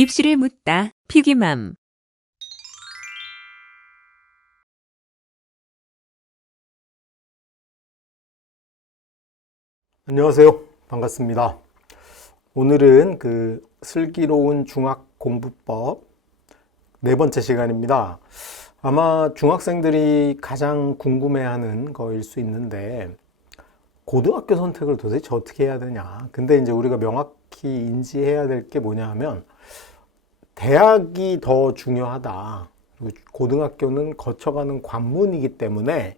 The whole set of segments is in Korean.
입시를 묻다. 피기맘. 안녕하세요. 반갑습니다. 오늘은 슬기로운 중학 공부법 네 번째 시간입니다. 아마 중학생들이 가장 궁금해하는 거일 수 있는데, 고등학교 선택을 도대체 어떻게 해야 되냐. 근데 이제 우리가 명확히 인지해야 될 게 뭐냐 하면, 대학이 더 중요하다. 그리고 고등학교는 거쳐가는 관문이기 때문에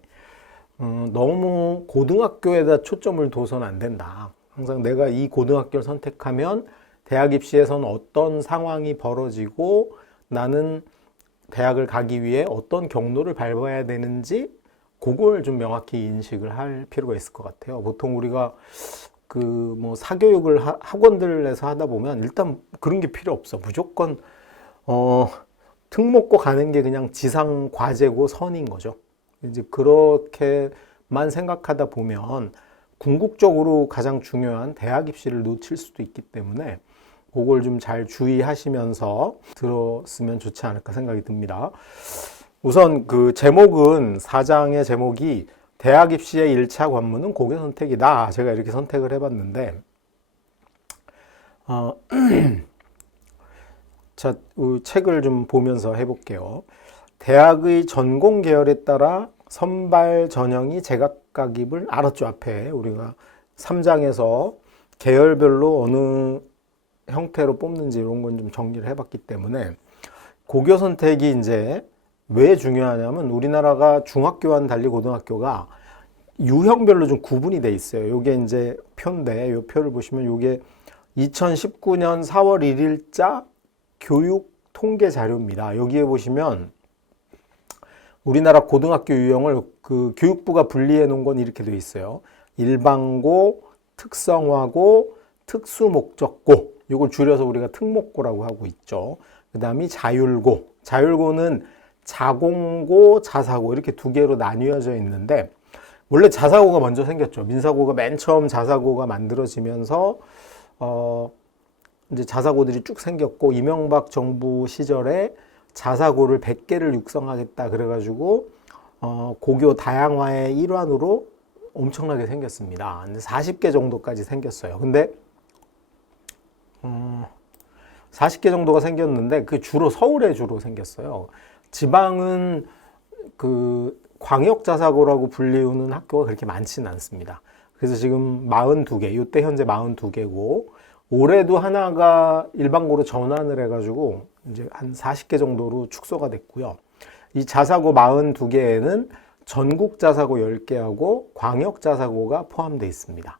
너무 고등학교에다 초점을 둬서는 안 된다. 항상 내가 이 고등학교를 선택하면 대학 입시에서는 어떤 상황이 벌어지고 나는 대학을 가기 위해 어떤 경로를 밟아야 되는지 그걸 좀 명확히 인식을 할 필요가 있을 것 같아요. 보통 우리가 사교육을 학원들에서 하다 보면 일단 그런 게 필요 없어. 무조건 특목고 가는 게 그냥 지상 과제고 선인 거죠. 이제 그렇게만 생각하다 보면 궁극적으로 가장 중요한 대학 입시를 놓칠 수도 있기 때문에 그걸 좀 잘 주의하시면서 들었으면 좋지 않을까 생각이 듭니다. 우선 제목은, 4장의 제목이 대학 입시의 1차 관문은 고교 선택이다. 제가 이렇게 선택을 해봤는데, 자, 책을 좀 보면서 해볼게요. 대학의 전공 계열에 따라 선발 전형이 제각각임을 알았죠. 앞에 우리가 3장에서 계열별로 어느 형태로 뽑는지 이런 건 좀 정리를 해봤기 때문에, 고교 선택이 이제 왜 중요하냐면, 우리나라가 중학교와는 달리 고등학교가 유형별로 좀 구분이 돼 있어요. 이게 이제 표인데, 이 표를 보시면 이게 2019년 4월 1일자 교육 통계 자료입니다. 여기에 보시면 우리나라 고등학교 유형을 교육부가 분리해 놓은 건 이렇게 되어 있어요. 일반고, 특성화고, 특수목적고, 이걸 줄여서 우리가 특목고라고 하고 있죠. 그 다음이 자율고. 자율고는 자공고, 자사고 이렇게 두 개로 나뉘어져 있는데, 원래 자사고가 먼저 생겼죠. 민사고가 맨 처음 자사고가 만들어지면서 이제 자사고들이 쭉 생겼고, 이명박 정부 시절에 자사고를 100개를 육성하겠다 그래가지고 고교 다양화의 일환으로 엄청나게 생겼습니다. 40개 정도까지 생겼어요. 근데 40개 정도가 생겼는데 주로 서울에 주로 생겼어요. 지방은 광역자사고라고 불리우는 학교가 그렇게 많지는 않습니다. 그래서 지금 42개, 이때 현재 42개고, 올해도 하나가 일반고로 전환을 해가지고 이제 한 40개 정도로 축소가 됐고요. 이 자사고 42개에는 전국 자사고 10개하고 광역 자사고가 포함되어 있습니다.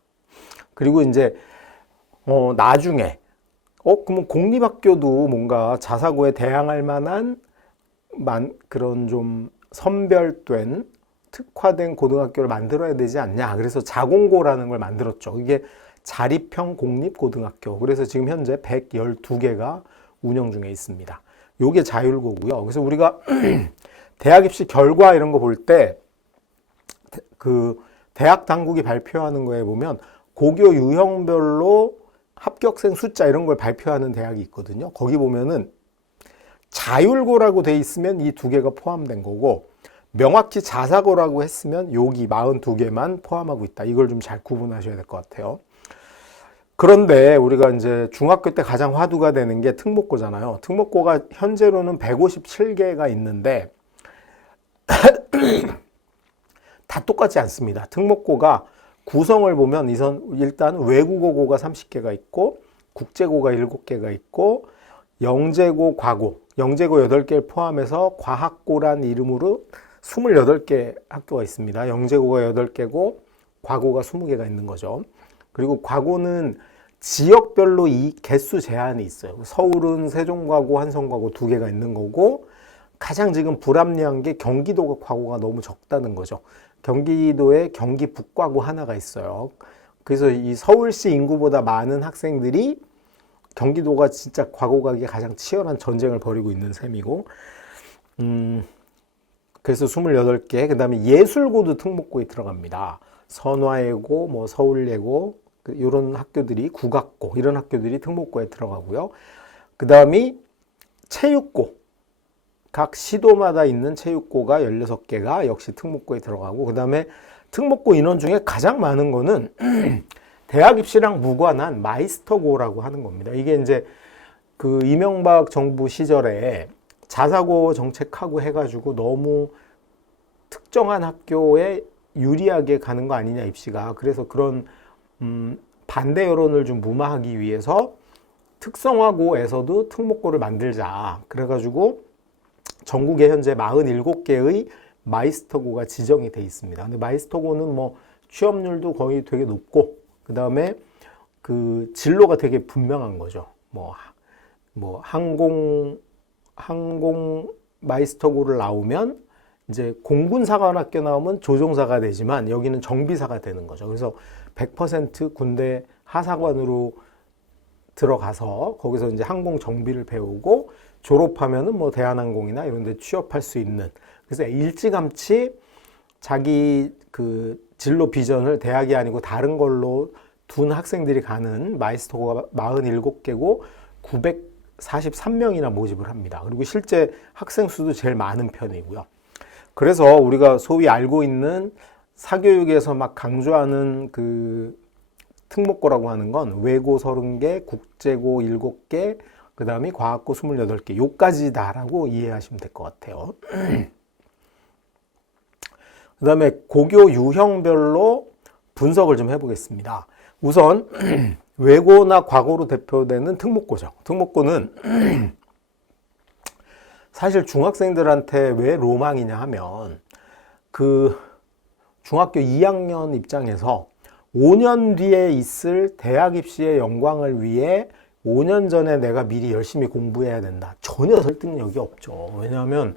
그리고 이제 나중에 그러면 공립학교도 뭔가 자사고에 대항할 만한 그런 좀 선별된 특화된 고등학교를 만들어야 되지 않냐. 그래서 자공고라는 걸 만들었죠. 이게 자립형 공립고등학교. 그래서 지금 현재 112개가 운영 중에 있습니다. 요게 자율고고요. 그래서 우리가 대학 입시 결과 이런 거 볼 때 대학 당국이 발표하는 거에 보면 고교 유형별로 합격생 숫자 이런 걸 발표하는 대학이 있거든요. 거기 보면은 자율고라고 돼 있으면 이 두 개가 포함된 거고, 명확히 자사고라고 했으면 여기 42개만 포함하고 있다. 이걸 좀 잘 구분하셔야 될 것 같아요. 그런데 우리가 이제 중학교 때 가장 화두가 되는 게 특목고잖아요. 특목고가 현재로는 157개가 있는데 다 똑같지 않습니다. 특목고가 구성을 보면 일단 외국어고가 30개가 있고, 국제고가 7개가 있고, 영재고, 과고, 영재고 8개를 포함해서 과학고란 이름으로 28개 학교가 있습니다. 영재고가 8개고 과고가 20개가 있는 거죠. 그리고 과고는 지역별로 이 개수 제한이 있어요. 서울은 세종과고, 한성과고 2개가 있는 거고, 가장 지금 불합리한 게 경기도가 과고가 너무 적다는 거죠. 경기도에 경기 북과고 하나가 있어요. 그래서 이 서울시 인구보다 많은 학생들이 경기도가 진짜 과고 가기에 가장 치열한 전쟁을 벌이고 있는 셈이고, 그래서 28개, 그 다음에 예술고도 특목고에 들어갑니다. 선화예고, 서울예고, 이런 학교들이, 국악고, 이런 학교들이 특목고에 들어가고요. 그 다음이 체육고, 각 시도마다 있는 체육고가 16개가 역시 특목고에 들어가고, 그 다음에 특목고 인원 중에 가장 많은 거는 대학 입시랑 무관한 마이스터고라고 하는 겁니다. 이게 이제 그 이명박 정부 시절에 자사고 정책하고 해가지고 너무 특정한 학교에 유리하게 가는 거 아니냐 입시가. 그래서 그런 반대 여론을 좀 무마하기 위해서 특성화고에서도 특목고를 만들자. 그래가지고 전국에 현재 47개의 마이스터고가 지정이 돼 있습니다. 근데 마이스터고는 뭐 취업률도 거의 되게 높고, 그 다음에 그 진로가 되게 분명한 거죠. 뭐 항공 마이스터고를 나오면 이제 공군사관학교 나오면 조종사가 되지만 여기는 정비사가 되는 거죠. 그래서 100% 군대 하사관으로 들어가서 거기서 이제 항공 정비를 배우고 졸업하면은 뭐 대한항공이나 이런 데 취업할 수 있는, 그래서 일찌감치 자기 그 진로 비전을 대학이 아니고 다른 걸로 둔 학생들이 가는 마이스터고가 47개고 943명이나 모집을 합니다. 그리고 실제 학생 수도 제일 많은 편이고요. 그래서 우리가 소위 알고 있는 사교육에서 막 강조하는 그 특목고라고 하는 건 외고 30개, 국제고 7개, 그 다음에 과학고 28개, 요까지다라고 이해하시면 될 것 같아요. 그 다음에 고교 유형별로 분석을 좀 해보겠습니다. 우선 외고나 과고로 대표되는 특목고죠. 특목고는 사실 중학생들한테 왜 로망이냐 하면 그 중학교 2학년 입장에서 5년 뒤에 있을 대학 입시의 영광을 위해 5년 전에 내가 미리 열심히 공부해야 된다. 전혀 설득력이 없죠. 왜냐하면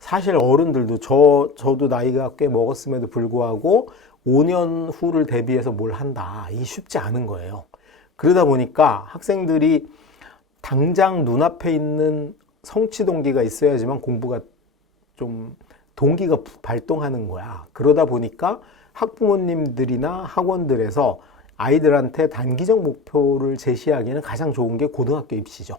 사실 어른들도 저도 나이가 꽤 먹었음에도 불구하고 5년 후를 대비해서 뭘 한다. 이게 쉽지 않은 거예요. 그러다 보니까 학생들이 당장 눈앞에 있는 성취 동기가 있어야지만 공부가 좀 동기가 발동하는 거야. 그러다 보니까 학부모님들이나 학원들에서 아이들한테 단기적 목표를 제시하기에는 가장 좋은 게 고등학교 입시죠.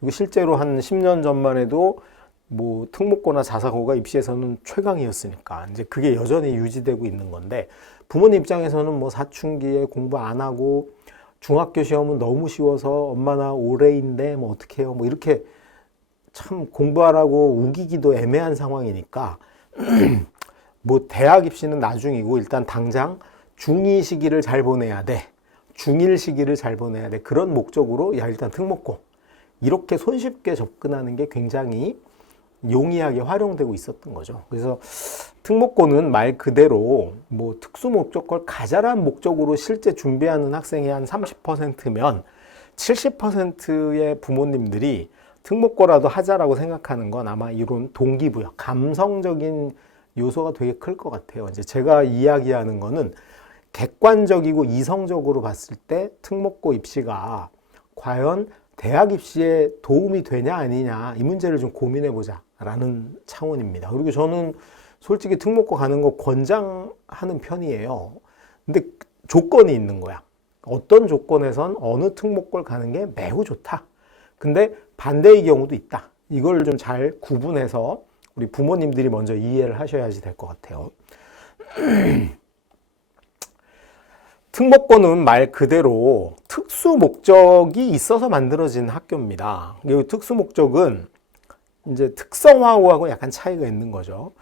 그리고 실제로 한 10년 전만 해도 뭐 특목고나 자사고가 입시에서는 최강이었으니까 이제 그게 여전히 유지되고 있는 건데, 부모님 입장에서는 뭐 사춘기에 공부 안 하고 중학교 시험은 너무 쉬워서 엄마 나 올해인데 뭐 어떻게 해요? 뭐 이렇게 참 공부하라고 우기기도 애매한 상황이니까 뭐 대학 입시는 나중이고 일단 당장 중2 시기를 잘 보내야 돼. 중1 시기를 잘 보내야 돼. 그런 목적으로 야 일단 특목고. 이렇게 손쉽게 접근하는 게 굉장히 용이하게 활용되고 있었던 거죠. 그래서 특목고는 말 그대로 뭐 특수 목적을 가자란 목적으로 실제 준비하는 학생이 한 30%면 70%의 부모님들이 특목고라도 하자라고 생각하는 건 아마 이런 동기부여, 감성적인 요소가 되게 클 것 같아요. 이제 제가 이야기하는 거는 객관적이고 이성적으로 봤을 때 특목고 입시가 과연 대학 입시에 도움이 되냐 아니냐 이 문제를 좀 고민해 보자 라는 차원입니다. 그리고 저는 솔직히 특목고 가는 거 권장하는 편이에요. 근데 조건이 있는 거야. 어떤 조건에선 어느 특목고를 가는 게 매우 좋다. 근데 반대의 경우도 있다. 이걸 좀 잘 구분해서 우리 부모님들이 먼저 이해를 하셔야지 될 것 같아요. 특목고는 말 그대로 특수 목적이 있어서 만들어진 학교입니다. 이 특수 목적은 이제 특성화고하고 약간 차이가 있는 거죠.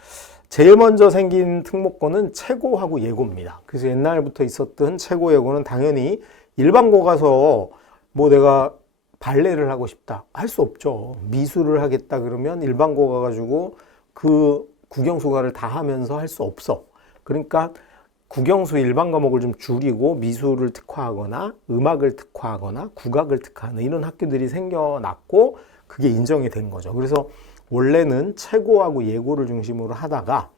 제일 먼저 생긴 특목고는 최고하고 예고입니다. 그래서 옛날부터 있었던 최고 예고는 당연히 일반고 가서 뭐 내가 발레를 하고 싶다 할 수 없죠. 미술을 하겠다 그러면 일반고 가가지고 그 국영수가를 다 하면서 할 수 없어. 그러니까 국영수 일반 과목을 좀 줄이고 미술을 특화하거나 음악을 특화하거나 국악을 특화하는 이런 학교들이 생겨났고 그게 인정이 된 거죠. 그래서 원래는 최고하고 예고를 중심으로 하다가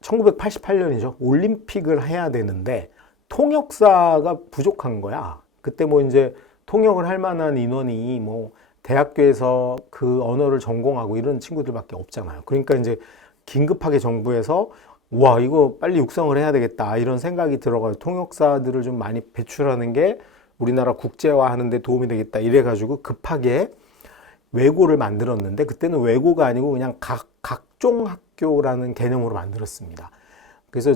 1988년이죠. 올림픽을 해야 되는데 통역사가 부족한 거야. 그때 뭐 이제 통역을 할 만한 인원이 뭐 대학교에서 그 언어를 전공하고 이런 친구들밖에 없잖아요. 그러니까 이제 긴급하게 정부에서 와 이거 빨리 육성을 해야 되겠다 이런 생각이 들어가지고 통역사들을 좀 많이 배출하는 게 우리나라 국제화하는 데 도움이 되겠다 이래가지고 급하게 외고를 만들었는데 그때는 외고가 아니고 그냥 각종 학교라는 개념으로 만들었습니다. 그래서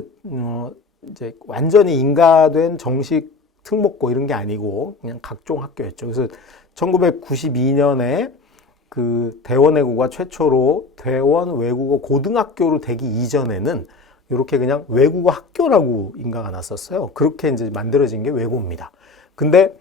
이제 완전히 인가된 정식 특목고 이런 게 아니고 그냥 각종 학교였죠. 그래서 1992년에 그 대원외고가 최초로 대원 외국어 고등학교로 되기 이전에는 이렇게 그냥 외국어 학교라고 인가가 났었어요. 그렇게 이제 만들어진 게 외고입니다. 근데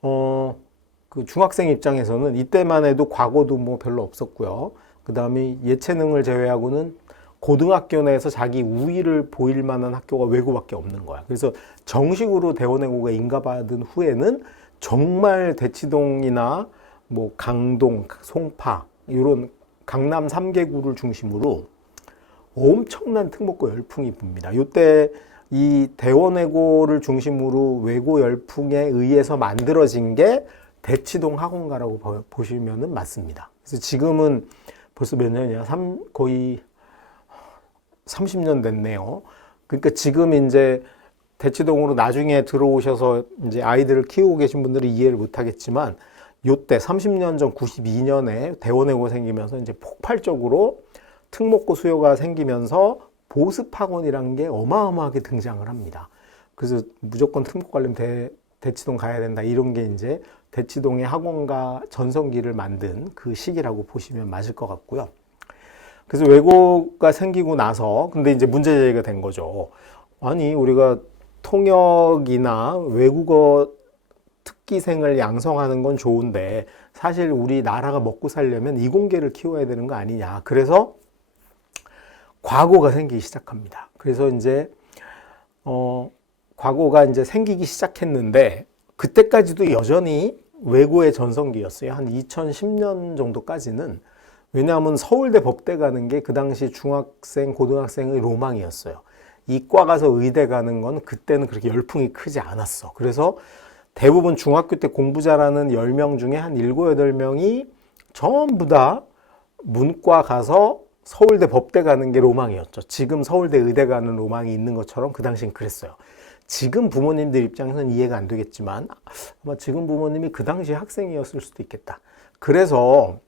그 중학생 입장에서는 이때만 해도 과거도 뭐 별로 없었고요. 그 다음에 예체능을 제외하고는 고등학교 내에서 자기 우위를 보일 만한 학교가 외고밖에 없는 거야. 그래서 정식으로 대원외고가 인가받은 후에는 정말 대치동이나 뭐 강동, 송파 이런 강남 3개구를 중심으로 엄청난 특목고 열풍이 붑니다. 이때 이 대원외고를 중심으로 외고 열풍에 의해서 만들어진 게 대치동 학원가라고 보시면 맞습니다. 그래서 지금은 벌써 몇 년이야? 거의 30년 됐네요. 그러니까 지금 이제 대치동으로 나중에 들어오셔서 이제 아이들을 키우고 계신 분들은 이해를 못 하겠지만 요때 30년 전 92년에 대원외고 생기면서 이제 폭발적으로 특목고 수요가 생기면서 보습학원이라는 게 어마어마하게 등장을 합니다. 그래서 무조건 특목고 가려면 대치동 가야 된다 이런 게 이제 대치동의 학원가 전성기를 만든 그 시기라고 보시면 맞을 것 같고요. 그래서 외고가 생기고 나서 근데 이제 문제 제기가 된 거죠. 아니 우리가 통역이나 외국어 특기생을 양성하는 건 좋은데 사실 우리나라가 먹고 살려면 이공계를 키워야 되는 거 아니냐. 그래서 과고가 생기기 시작합니다. 그래서 이제 과고가 이제 생기기 시작했는데 그때까지도 여전히 외고의 전성기였어요. 한 2010년 정도까지는. 왜냐하면 서울대 법대 가는 게 그 당시 중학생, 고등학생의 로망이었어요. 이과 가서 의대 가는 건 그때는 그렇게 열풍이 크지 않았어. 그래서 대부분 중학교 때 공부 잘하는 10명 중에 한 7, 8명이 전부 다 문과 가서 서울대 법대 가는 게 로망이었죠. 지금 서울대 의대 가는 로망이 있는 것처럼 그 당시엔 그랬어요. 지금 부모님들 입장에서는 이해가 안 되겠지만 아마 지금 부모님이 그 당시 학생이었을 수도 있겠다. 그래서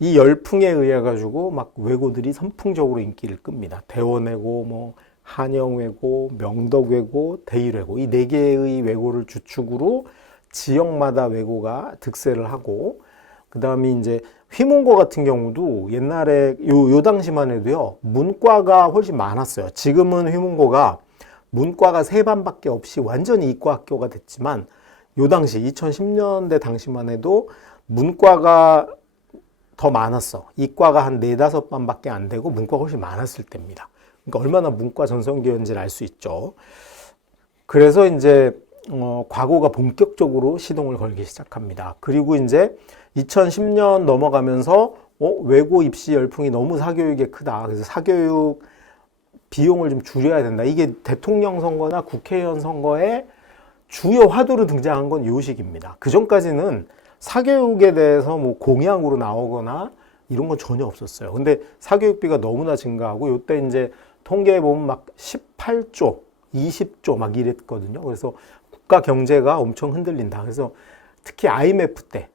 이 열풍에 의해 가지고 막 외고들이 선풍적으로 인기를 끕니다. 대원외고, 뭐 한영외고, 명덕외고, 대일외고 이 네 개의 외고를 주축으로 지역마다 외고가 득세를 하고 그 다음에 이제 휘문고 같은 경우도 옛날에 요 당시만 해도요 문과가 훨씬 많았어요. 지금은 휘문고가 문과가 3반밖에 없이 완전히 이과 학교가 됐지만 요 당시 2010년대 당시만 해도 문과가 더 많았어. 이과가 한 4, 5반밖에 안 되고 문과가 훨씬 많았을 때입니다. 그러니까 얼마나 문과 전성기였는지를 알 수 있죠. 그래서 이제 과고가 본격적으로 시동을 걸기 시작합니다. 그리고 이제 2010년 넘어가면서 외고 입시 열풍이 너무 사교육에 크다. 그래서 사교육 비용을 좀 줄여야 된다. 이게 대통령 선거나 국회의원 선거에 주요 화두로 등장한 건 요 시기입니다. 그 전까지는 사교육에 대해서 뭐 공약으로 나오거나 이런 건 전혀 없었어요. 근데 사교육비가 너무나 증가하고 요때 이제 통계에 보면 막 18조, 20조 막 이랬거든요. 그래서 국가 경제가 엄청 흔들린다. 그래서 특히 IMF 때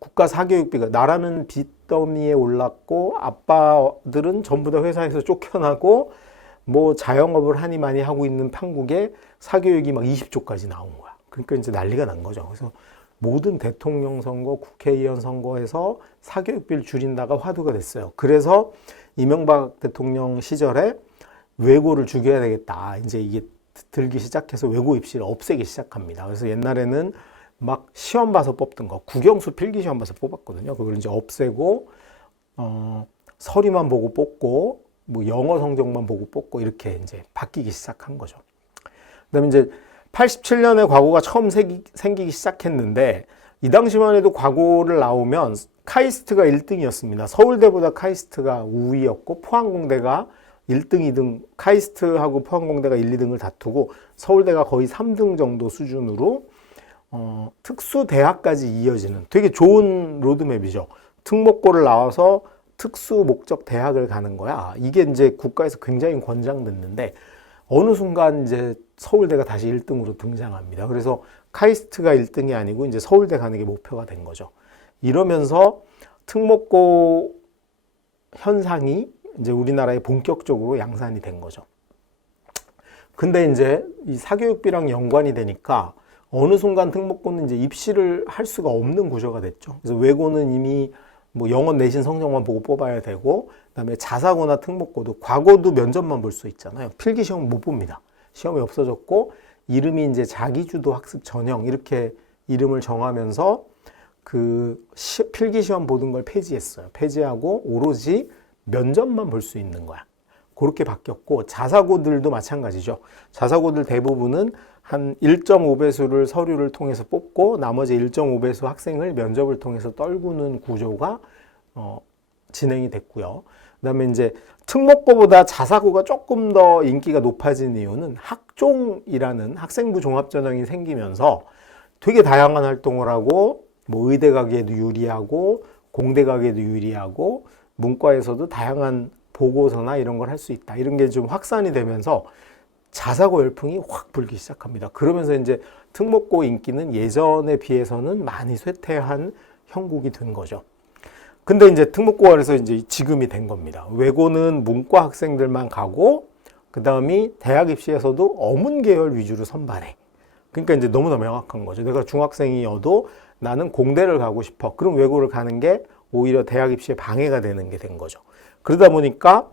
국가 사교육비가 나라는 빚더미에 올랐고 아빠들은 전부 다 회사에서 쫓겨나고 뭐 자영업을 하니 많이 하고 있는 판국에 사교육이 막 20조까지 나온 거야. 그러니까 이제 난리가 난 거죠. 그래서 모든 대통령 선거, 국회의원 선거에서 사교육비를 줄인다가 화두가 됐어요. 그래서 이명박 대통령 시절에 외고를 죽여야 되겠다. 이제 이게 들기 시작해서 외고 입시를 없애기 시작합니다. 그래서 옛날에는 막 시험 봐서 뽑던 거, 국영수 필기 시험 봐서 뽑았거든요. 그걸 이제 없애고 서류만 보고 뽑고 뭐 영어 성적만 보고 뽑고 이렇게 이제 바뀌기 시작한 거죠. 그다음에 이제 87년에 과고가 처음 생기기 시작했는데 이 당시만 해도 과고를 나오면 카이스트가 1등이었습니다. 서울대보다 카이스트가 우위였고 포항공대가 1등, 2등, 카이스트하고 포항공대가 1, 2등을 다투고 서울대가 거의 3등 정도 수준으로 특수대학까지 이어지는 되게 좋은 로드맵이죠. 특목고를 나와서 특수 목적 대학을 가는 거야. 이게 이제 국가에서 굉장히 권장됐는데 어느 순간 이제 서울대가 다시 1등으로 등장합니다. 그래서 카이스트가 1등이 아니고 이제 서울대 가는 게 목표가 된 거죠. 이러면서 특목고 현상이 이제 우리나라에 본격적으로 양산이 된 거죠. 근데 이제 이 사교육비랑 연관이 되니까 어느 순간 특목고는 이제 입시를 할 수가 없는 구조가 됐죠. 그래서 외고는 이미 뭐 영어 내신 성적만 보고 뽑아야 되고, 그다음에 자사고나 특목고도 과거도 면접만 볼 수 있잖아요. 필기 시험 못 봅니다. 시험이 없어졌고, 이름이 이제 자기주도 학습 전형 이렇게 이름을 정하면서 그 필기 시험 보는 걸 폐지했어요. 폐지하고 오로지 면접만 볼 수 있는 거야. 그렇게 바뀌었고, 자사고들도 마찬가지죠. 자사고들 대부분은 한 1.5배수를 서류를 통해서 뽑고 나머지 1.5배수 학생을 면접을 통해서 떨구는 구조가 진행이 됐고요. 그다음에 이제 특목고보다 자사고가 조금 더 인기가 높아진 이유는 학종이라는 학생부 종합전형이 생기면서 되게 다양한 활동을 하고, 뭐 의대 가기에도 유리하고 공대 가기에도 유리하고 문과에서도 다양한 보고서나 이런 걸 할 수 있다. 이런 게 좀 확산이 되면서 자사고 열풍이 확 불기 시작합니다. 그러면서 이제 특목고 인기는 예전에 비해서는 많이 쇠퇴한 형국이 된 거죠. 근데 이제 특목고가 그래서 이제 지금이 된 겁니다. 외고는 문과 학생들만 가고, 그 다음이 대학 입시에서도 어문 계열 위주로 선발해. 그러니까 이제 너무나 명확한 거죠. 내가 중학생이어도 나는 공대를 가고 싶어. 그럼 외고를 가는 게 오히려 대학 입시에 방해가 되는 게 된 거죠. 그러다 보니까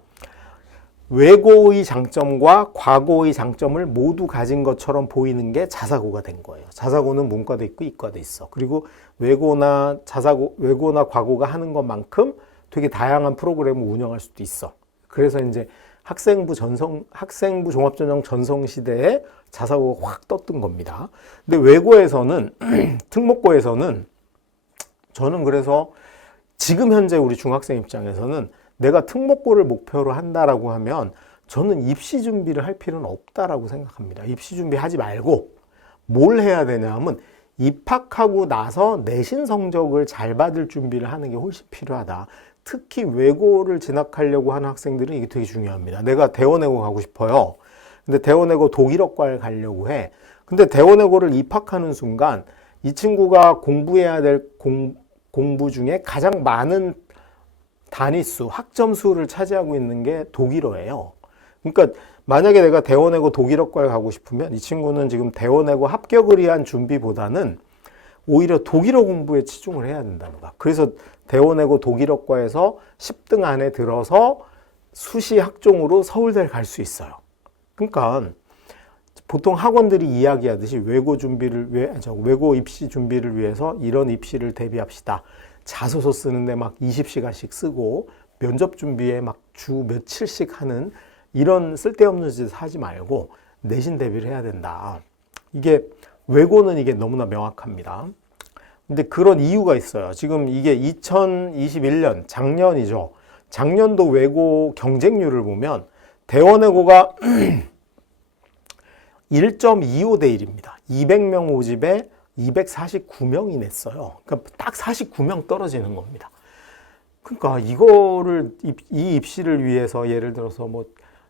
외고의 장점과 과고의 장점을 모두 가진 것처럼 보이는 게 자사고가 된 거예요. 자사고는 문과도 있고 이과도 있어. 그리고 외고나 과고가 하는 것만큼 되게 다양한 프로그램을 운영할 수도 있어. 그래서 이제 학생부 종합전형 전성 시대에 자사고가 확 떴던 겁니다. 근데 외고에서는 특목고에서는 저는 그래서 지금 현재 우리 중학생 입장에서는 내가 특목고를 목표로 한다라고 하면 저는 입시 준비를 할 필요는 없다라고 생각합니다. 입시 준비하지 말고 뭘 해야 되냐 하면 입학하고 나서 내신 성적을 잘 받을 준비를 하는 게 훨씬 필요하다. 특히 외고를 진학하려고 하는 학생들은 이게 되게 중요합니다. 내가 대원외고 가고 싶어요. 근데 대원외고 독일어과를 가려고 해. 근데 대원외고를 입학하는 순간 이 친구가 공부해야 될 공부 중에 가장 많은 단위수, 학점수를 차지하고 있는 게 독일어예요. 그러니까 만약에 내가 대원외고 독일어과에 가고 싶으면 이 친구는 지금 대원외고 합격을 위한 준비보다는 오히려 독일어 공부에 치중을 해야 된다는 거야. 그래서 대원외고 독일어과에서 10등 안에 들어서 수시 학종으로 서울대를 갈 수 있어요. 그러니까 보통 학원들이 이야기하듯이 외고 입시 준비를 위해서 이런 입시를 대비합시다. 자소서 쓰는데 막 20시간씩 쓰고 면접 준비에 막 주 며칠씩 하는 이런 쓸데없는 짓을 하지 말고 내신 대비를 해야 된다. 이게 외고는 이게 너무나 명확합니다. 근데 그런 이유가 있어요. 지금 이게 2021년 작년이죠. 작년도 외고 경쟁률을 보면 대원외고가 1.25대 1입니다. 200명 모집에 249명이 냈어요. 그러니까 딱 49명 떨어지는 겁니다. 그러니까 이거를 이 입시를 위해서 예를 들어서 뭐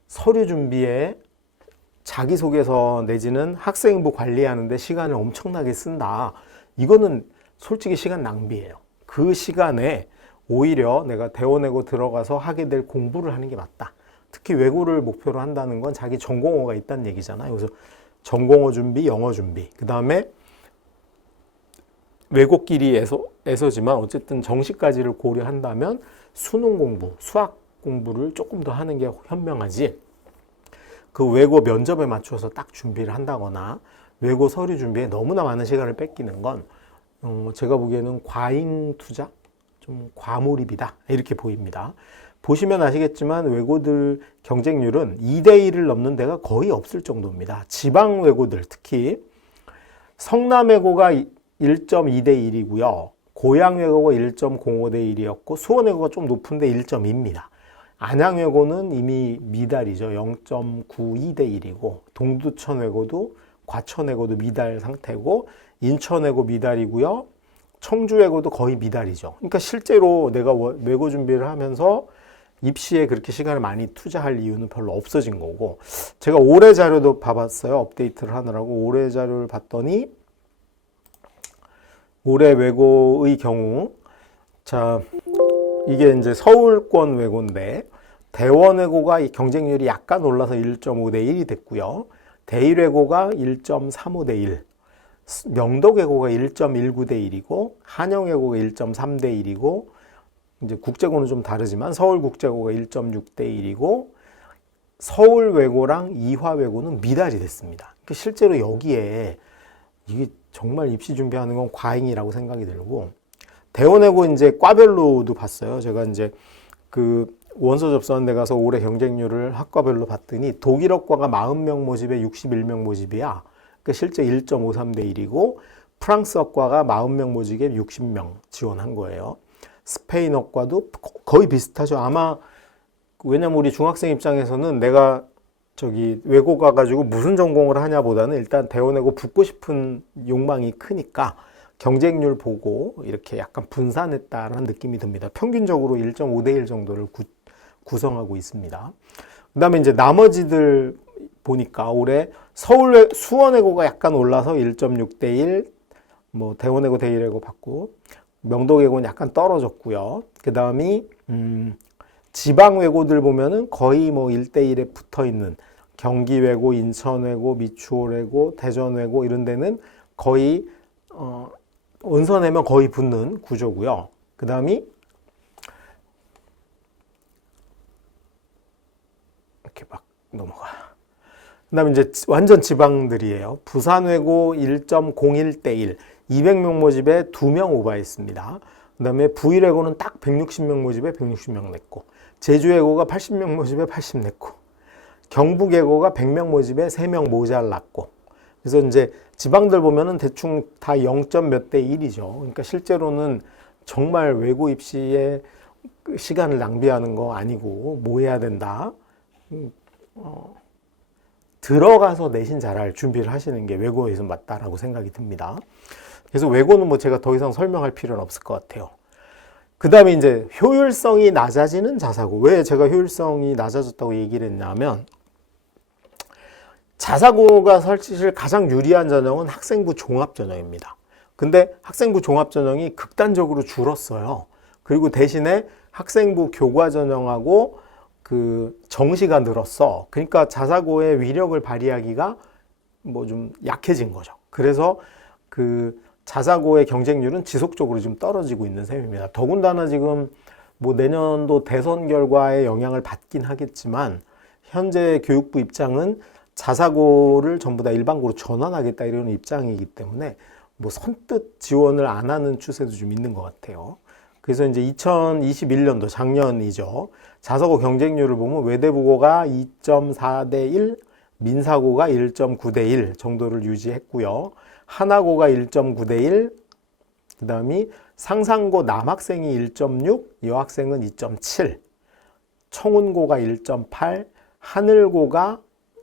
서류 준비에 자기소개서 내지는 학생부 관리하는데 시간을 엄청나게 쓴다. 이거는 솔직히 시간 낭비예요. 그 시간에 오히려 내가 대원외고 들어가서 하게 될 공부를 하는 게 맞다. 특히 외고를 목표로 한다는 건 자기 전공어가 있다는 얘기잖아요. 그래서 전공어 준비, 영어 준비, 그 다음에 외고끼리에서지만 어쨌든 정시까지를 고려한다면 수능 공부, 수학 공부를 조금 더 하는 게 현명하지, 그 외고 면접에 맞춰서 딱 준비를 한다거나 외고 서류 준비에 너무나 많은 시간을 뺏기는 건 제가 보기에는 과잉 투자, 좀 과몰입이다 이렇게 보입니다. 보시면 아시겠지만 외고들 경쟁률은 2대 1을 넘는 데가 거의 없을 정도입니다. 지방 외고들, 특히 성남 외고가 1.2대 1이고요. 고양 외고가 1.05대 1이었고 수원 외고가 좀 높은데 1.2입니다. 안양 외고는 이미 미달이죠. 0.92대 1이고 동두천 외고도 과천 외고도 미달 상태고 인천 외고 미달이고요. 청주 외고도 거의 미달이죠. 그러니까 실제로 내가 외고 준비를 하면서 입시에 그렇게 시간을 많이 투자할 이유는 별로 없어진 거고, 제가 올해 자료도 봐봤어요. 업데이트를 하느라고 올해 자료를 봤더니 올해 외고의 경우, 자, 이게 이제 서울권 외고인데 대원외고가 경쟁률이 약간 올라서 1.5대 1이 됐고요. 대일외고가 1.35대 1, 명덕외고가 1.19대 1이고 한영외고가 1.3대 1이고, 이제 국제고는 좀 다르지만 서울국제고가 1.6대 1이고 서울외고랑 이화외고는 미달이 됐습니다. 실제로 여기에 이게 정말 입시 준비하는 건 과잉이라고 생각이 들고, 대원외고 이제 과별로도 봤어요. 제가 이제 그 원서 접수한 데 가서 올해 경쟁률을 학과별로 봤더니 독일어과가 40명 모집에 61명 모집이야. 그러니까 실제 1.53대 1이고, 프랑스어과가 40명 모집에 60명 지원한 거예요. 스페인어과도 거의 비슷하죠. 아마 왜냐면 우리 중학생 입장에서는 내가 저기 외고 가가지고 무슨 전공을 하냐보다는 일단 대원외고 붙고 싶은 욕망이 크니까 경쟁률 보고 이렇게 약간 분산했다라는 느낌이 듭니다. 평균적으로 1.5대 1 정도를 구성하고 있습니다. 그 다음에 이제 나머지들 보니까 올해 수원외고가 약간 올라서 1.6대 1, 뭐 대원외고 대일외고 받고, 명동외고는 약간 떨어졌고요. 그 다음이 지방외고들 보면은 거의 뭐 1대 1에 붙어 있는 경기외고, 인천외고, 미추홀외고, 대전외고 이런 데는 거의 원서 내면 거의 붙는 구조고요. 그 다음이 이렇게 막 넘어가. 그 다음에 이제 완전 지방들이에요. 부산외고 1.01대 1, 200명 모집에 2명 오버했습니다. 그 다음에 부일외고는 딱 160명 모집에 160명 냈고, 제주외고가 80명 모집에 80 냈고, 경북외고가 100명 모집에 3명 모자랐고, 그래서 이제 지방들 보면은 대충 다 0몇 대 1이죠. 그러니까 실제로는 정말 외고 입시에 시간을 낭비하는 거 아니고 뭐 해야 된다. 들어가서 내신 잘할 준비를 하시는 게 외고에서 맞다라고 생각이 듭니다. 그래서 외고는 뭐 제가 더 이상 설명할 필요는 없을 것 같아요. 그 다음에 이제 효율성이 낮아지는 자사고. 왜 제가 효율성이 낮아졌다고 얘기를 했냐면, 자사고가 사실 가장 유리한 전형은 학생부 종합전형입니다. 근데 학생부 종합전형이 극단적으로 줄었어요. 그리고 대신에 학생부 교과전형하고 그 정시가 늘었어. 그러니까 자사고의 위력을 발휘하기가 뭐 좀 약해진 거죠. 그래서 그 자사고의 경쟁률은 지속적으로 좀 떨어지고 있는 셈입니다. 더군다나 지금 뭐 내년도 대선 결과에 영향을 받긴 하겠지만, 현재 교육부 입장은 자사고를 전부 다 일반고로 전환하겠다 이런 입장이기 때문에 뭐 선뜻 지원을 안 하는 추세도 좀 있는 것 같아요. 그래서 이제 2021년도 작년이죠. 자사고 경쟁률을 보면 외대부고가 2.4대 1, 민사고가 1.9대 1 정도를 유지했고요. 하나고가 1.9대 1, 그 다음에 상상고 남학생이 1.6, 여학생은 2.7, 청운고가 1.8, 하늘고가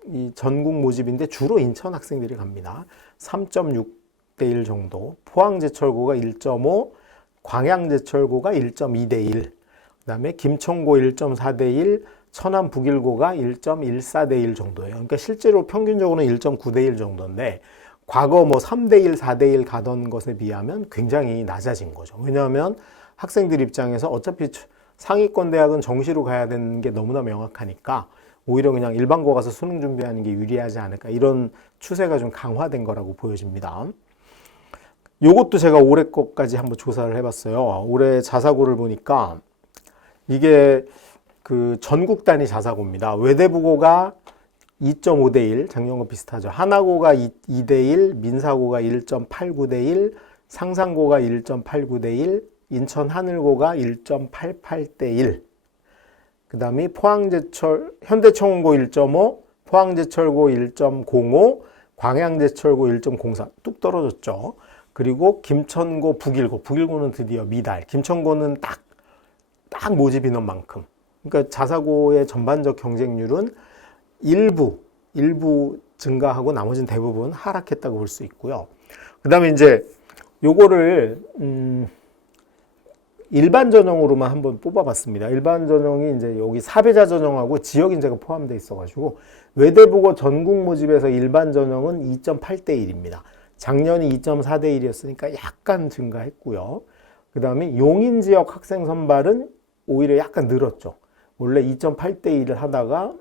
이 전국 모집인데 주로 인천 학생들이 갑니다. 3.6대 1 정도, 포항제철고가 1.5, 광양제철고가 1.2대 1, 그 다음에 김천고 1.4대 1, 천안 북일고가 1.14대 1 정도예요. 그러니까 실제로 평균적으로는 1.9대 1 정도인데, 과거 뭐 3대 1, 4대 1 가던 것에 비하면 굉장히 낮아진 거죠. 왜냐하면 학생들 입장에서 어차피 상위권 대학은 정시로 가야 되는 게 너무나 명확하니까 오히려 그냥 일반고 가서 수능 준비하는 게 유리하지 않을까, 이런 추세가 좀 강화된 거라고 보여집니다. 요것도 제가 올해 것까지 한번 조사를 해봤어요. 올해 자사고를 보니까 이게 그 전국 단위 자사고입니다. 외대부고가 2.5대 1, 작년과 비슷하죠. 하나고가 2대 1, 민사고가 1.89대 1, 상상고가 1.89대 1, 인천 하늘고가 1.88대 1, 그 다음에 현대청운고 1.5, 포항제철고 1.05, 광양제철고 1.04, 뚝 떨어졌죠. 그리고 김천고, 북일고는 드디어 미달, 김천고는 딱 모집 인원만큼. 그러니까 자사고의 전반적 경쟁률은 일부 증가하고 나머지는 대부분 하락했다고 볼 수 있고요. 그 다음에 이제 요거를 일반 전형으로만 한번 뽑아봤습니다. 일반 전형이 이제 여기 사배자 전형하고 지역 인재가 포함되어 있어가지고 외대보고 전국 모집에서 일반 전형은 2.8대 1입니다. 작년이 2.4대 1이었으니까 약간 증가했고요. 그 다음에 용인 지역 학생 선발은 오히려 약간 늘었죠. 원래 2.8대 1을 하다가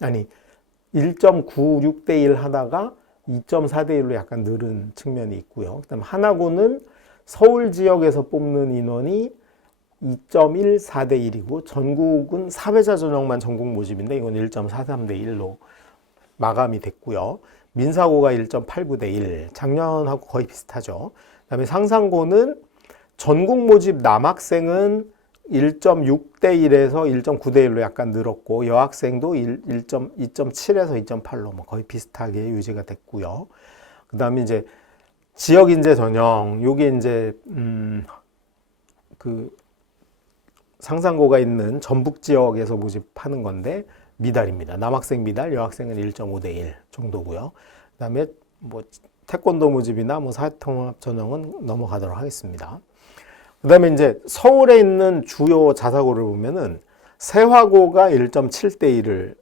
아니 1.96대 1 하다가 2.4대 1로 약간 늘은 측면이 있고요. 그 다음 하나고는 서울 지역에서 뽑는 인원이 2.14대 1이고 전국은 사회자 전형만 전국 모집인데 이건 1.43대 1로 마감이 됐고요. 민사고가 1.89대 1, 작년하고 거의 비슷하죠. 그 다음에 상산고는 전국 모집 남학생은 1.6대 1에서 1.9대 1로 약간 늘었고 여학생도 2.7에서 2.8로 뭐 거의 비슷하게 유지가 됐고요. 그 다음에 이제 지역 인재 전형, 요게 이제 그 상산고가 있는 전북 지역에서 모집하는 건데 미달입니다. 남학생 미달, 여학생은 1.5대 1 정도고요. 그 다음에 뭐 태권도 모집이나 뭐 사회통합 전형은 넘어가도록 하겠습니다. 그 다음에 이제 서울에 있는 주요 자사고를 보면은 세화고가 1.7대 1을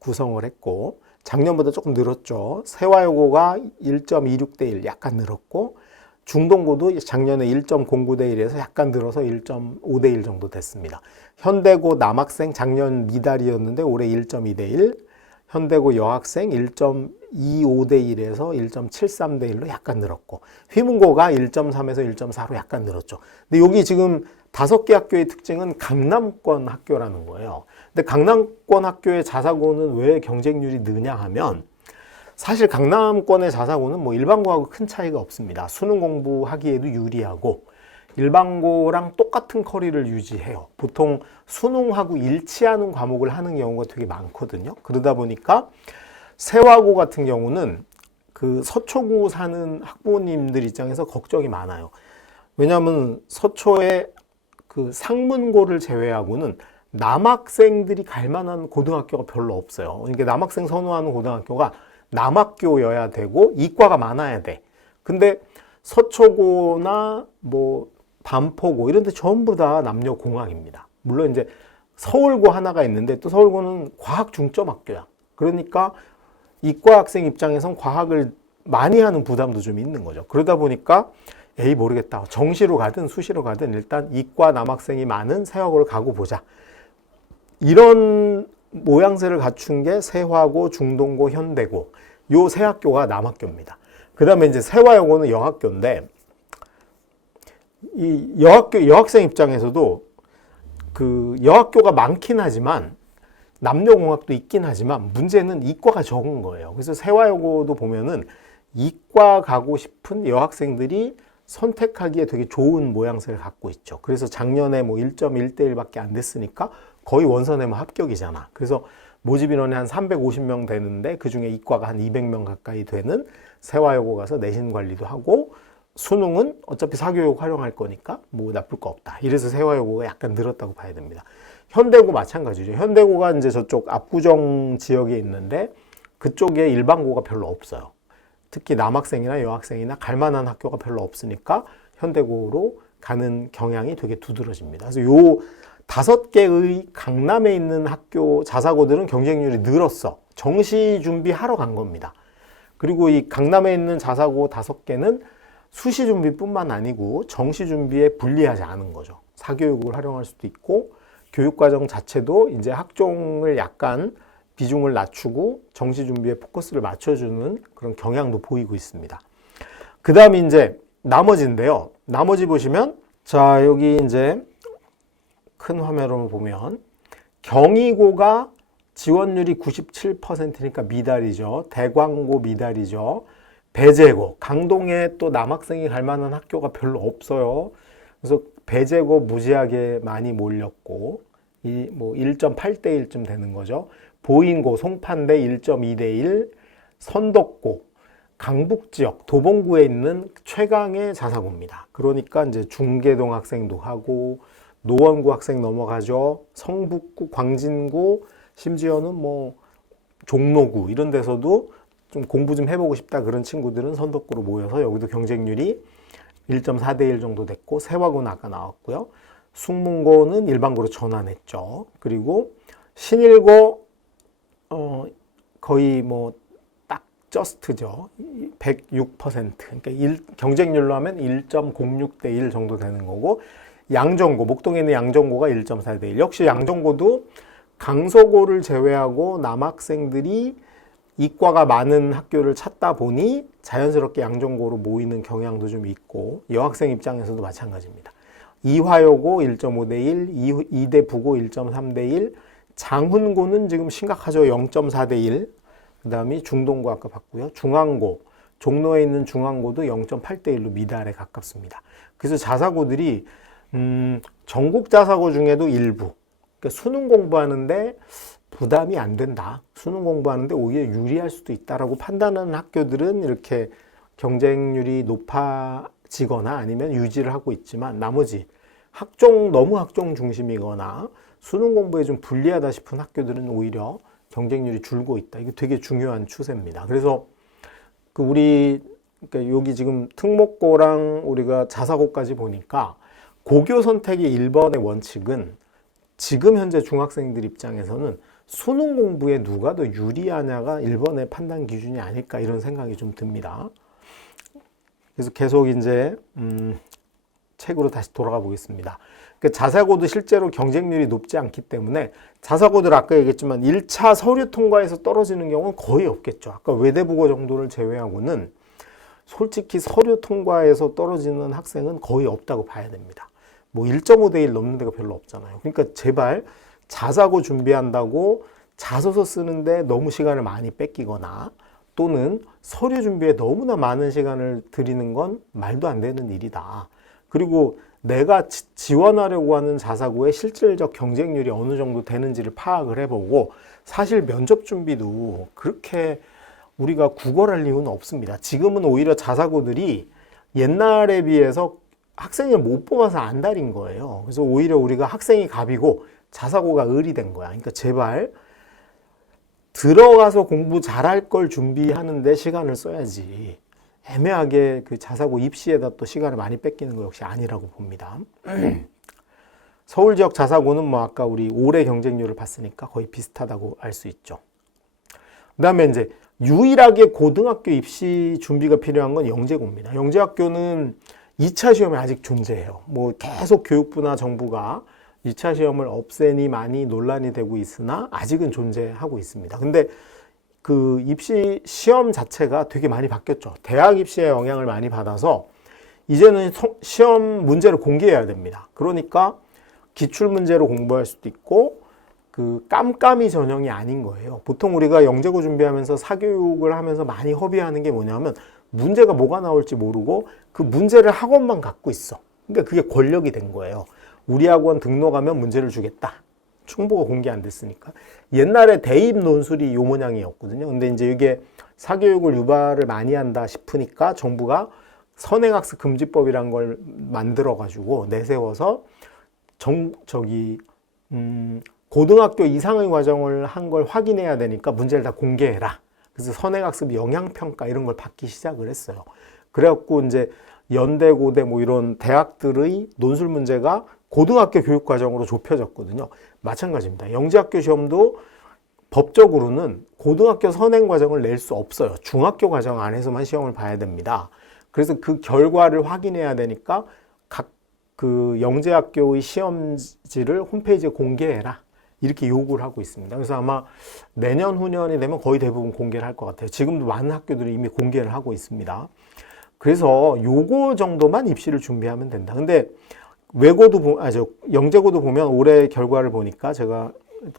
구성을 했고 작년보다 조금 늘었죠. 세화여고가 1.26대 1 약간 늘었고 중동고도 작년에 1.09대 1에서 약간 늘어서 1.5대 1 정도 됐습니다. 현대고 남학생 작년 미달이었는데 올해 1.2대 1, 현대고 여학생 1.25대 1에서 1.73대 1로 약간 늘었고 휘문고가 1.3에서 1.4로 약간 늘었죠. 근데 여기 지금 5개 학교의 특징은 강남권 학교라는 거예요. 근데 강남권 학교의 자사고는 왜 경쟁률이 느냐 하면 사실 강남권의 자사고는 뭐 일반고하고 큰 차이가 없습니다. 수능 공부하기에도 유리하고 일반고랑 똑같은 커리를 유지해요. 보통 수능하고 일치하는 과목을 하는 경우가 되게 많거든요. 그러다 보니까 세화고 같은 경우는 그 서초구 사는 학부모님들 입장에서 걱정이 많아요. 왜냐하면 서초의 그 상문고를 제외하고는 남학생들이 갈 만한 고등학교가 별로 없어요. 그러니까 남학생 선호하는 고등학교가 남학교여야 되고 이과가 많아야 돼. 근데 서초고나 뭐 반포고 이런 데 전부 다 남녀 공학입니다. 물론 이제 서울고 하나가 있는데 또 서울고는 과학 중점 학교야. 그러니까 이과 학생 입장에선 과학을 많이 하는 부담도 좀 있는 거죠. 그러다 보니까 에이 모르겠다. 정시로 가든 수시로 가든 일단 이과 남학생이 많은 세화고를 가고 보자. 이런 모양새를 갖춘 게 세화고, 중동고, 현대고 요 세 학교가 남학교입니다. 그 다음에 이제 세화여고는 여학교인데 이 여학생 입장에서도 그 여학교가 많긴 하지만 남녀공학도 있긴 하지만 문제는 이과가 적은 거예요. 그래서 세화여고도 보면은 이과 가고 싶은 여학생들이 선택하기에 되게 좋은 모양새를 갖고 있죠. 그래서 작년에 뭐 1.1대 1밖에 안 됐으니까 거의 원서내면 합격이잖아. 그래서 모집 인원이 한 350명 되는데 그중에 이과가 한 200명 가까이 되는 세화여고 가서 내신 관리도 하고 수능은 어차피 사교육 활용할 거니까 뭐 나쁠 거 없다. 이래서 세화여고가 약간 늘었다고 봐야 됩니다. 현대고 마찬가지죠. 현대고가 이제 저쪽 압구정 지역에 있는데 그쪽에 일반고가 별로 없어요. 특히 남학생이나 여학생이나 갈 만한 학교가 별로 없으니까 현대고로 가는 경향이 되게 두드러집니다. 그래서 요 5개의 강남에 있는 학교 자사고들은 경쟁률이 늘었어. 정시 준비하러 간 겁니다. 그리고 이 강남에 있는 자사고 5개는 수시 준비뿐만 아니고 정시 준비에 불리하지 않은 거죠. 사교육을 활용할 수도 있고 교육과정 자체도 이제 학종을 약간 비중을 낮추고 정시 준비에 포커스를 맞춰주는 그런 경향도 보이고 있습니다. 그 다음에 이제 나머지인데요. 나머지 보시면 자 여기 이제 큰 화면으로 보면 경희고가 지원율이 97%니까 미달이죠. 대광고 미달이죠. 배재고, 강동에 또 남학생이 갈 만한 학교가 별로 없어요. 그래서 배재고 무지하게 많이 몰렸고 이 뭐 1.8대 1쯤 되는 거죠. 보인고, 송판대 1.2대 1, 선덕고, 강북지역, 도봉구에 있는 최강의 자사고입니다. 그러니까 이제 중계동 학생도 하고 노원구 학생 넘어가죠. 성북구, 광진구, 심지어는 뭐 종로구 이런 데서도 좀 공부 좀 해보고 싶다 그런 친구들은 선덕구로 모여서 여기도 경쟁률이 1.4대 1 정도 됐고, 세화고는 아까 나왔고요. 숙문고는 일반고로 전환했죠. 그리고 신일고 거의 뭐 딱 저스트죠. 106%. 그러니까 경쟁률로 하면 1.06대 1 정도 되는 거고, 양정고, 목동에 있는 양정고가 1.4대 1. 역시 양정고도 강서고를 제외하고 남학생들이 이과가 많은 학교를 찾다 보니 자연스럽게 양정고로 모이는 경향도 좀 있고, 여학생 입장에서도 마찬가지입니다. 이화여고 1.5대 1, 이대 부고 1.3대 1, 장훈고는 지금 심각하죠. 0.4대 1. 그 다음에 중동고 아까 봤고요. 중앙고, 종로에 있는 중앙고도 0.8대 1로 미달에 가깝습니다. 그래서 자사고들이 전국 자사고 중에도 일부, 그러니까 수능 공부하는데 부담이 안 된다. 수능 공부하는데 오히려 유리할 수도 있다라고 판단하는 학교들은 이렇게 경쟁률이 높아지거나 아니면 유지를 하고 있지만, 나머지 너무 학종 중심이거나 수능 공부에 좀 불리하다 싶은 학교들은 오히려 경쟁률이 줄고 있다. 이게 되게 중요한 추세입니다. 그래서 그러니까 여기 지금 특목고랑 우리가 자사고까지 보니까 고교 선택의 1번의 원칙은 지금 현재 중학생들 입장에서는 수능 공부에 누가 더 유리하냐가 1번의 판단 기준이 아닐까, 이런 생각이 좀 듭니다. 그래서 계속 이제 책으로 다시 돌아가 보겠습니다. 그 자사고도 실제로 경쟁률이 높지 않기 때문에, 자사고들 아까 얘기했지만 1차 서류 통과에서 떨어지는 경우는 거의 없겠죠. 아까 외대부고 정도를 제외하고는 솔직히 서류 통과에서 떨어지는 학생은 거의 없다고 봐야 됩니다. 뭐 1.5대 1 넘는 데가 별로 없잖아요. 그러니까 제발 자사고 준비한다고 자소서 쓰는데 너무 시간을 많이 뺏기거나, 또는 서류 준비에 너무나 많은 시간을 들이는 건 말도 안 되는 일이다. 그리고 내가 지원하려고 하는 자사고의 실질적 경쟁률이 어느 정도 되는지를 파악을 해보고, 사실 면접 준비도 그렇게 우리가 구걸할 이유는 없습니다. 지금은 오히려 자사고들이 옛날에 비해서 학생을 못 뽑아서 안달인 거예요. 그래서 오히려 우리가 학생이 갑이고 자사고가 을이 된 거야. 그러니까 제발 들어가서 공부 잘할 걸 준비하는데 시간을 써야지, 애매하게 그 자사고 입시에다 또 시간을 많이 뺏기는 거 역시 아니라고 봅니다. 서울 지역 자사고는 뭐 아까 우리 올해 경쟁률을 봤으니까 거의 비슷하다고 알 수 있죠. 그 다음에 이제 유일하게 고등학교 입시 준비가 필요한 건 영재고입니다. 영재학교는 2차 시험이 아직 존재해요. 뭐 계속 교육부나 정부가 2차 시험을 없애니 많이 논란이 되고 있으나 아직은 존재하고 있습니다. 근데 그 입시 시험 자체가 되게 많이 바뀌었죠. 대학 입시에 영향을 많이 받아서 이제는 시험 문제를 공개해야 됩니다. 그러니까 기출 문제로 공부할 수도 있고, 그 깜깜이 전형이 아닌 거예요. 보통 우리가 영재고 준비하면서 사교육을 하면서 많이 허비하는 게 뭐냐면, 문제가 뭐가 나올지 모르고 그 문제를 학원만 갖고 있어. 그러니까 그게 권력이 된 거예요. 우리 학원 등록하면 문제를 주겠다. 충보가 공개 안 됐으니까. 옛날에 대입 논술이 요 모양이었거든요. 근데 이제 이게 사교육을 유발을 많이 한다 싶으니까 정부가 선행학습 금지법이란 걸 만들어 가지고 내세워서 고등학교 이상의 과정을 한 걸 확인해야 되니까 문제를 다 공개해라. 그래서 선행학습 영향평가 이런 걸 받기 시작을 했어요. 그래갖고 이제 연대, 고대 뭐 이런 대학들의 논술 문제가 고등학교 교육과정으로 좁혀졌거든요. 마찬가지입니다. 영재학교 시험도 법적으로는 고등학교 선행과정을 낼 수 없어요. 중학교 과정 안에서만 시험을 봐야 됩니다. 그래서 그 결과를 확인해야 되니까 각 그 영재학교의 시험지를 홈페이지에 공개해라. 이렇게 요구를 하고 있습니다. 그래서 아마 내년 후년이 되면 거의 대부분 공개를 할 것 같아요. 지금도 많은 학교들이 이미 공개를 하고 있습니다. 그래서 요거 정도만 입시를 준비하면 된다. 근데 영재고도 보면 올해 결과를 보니까 제가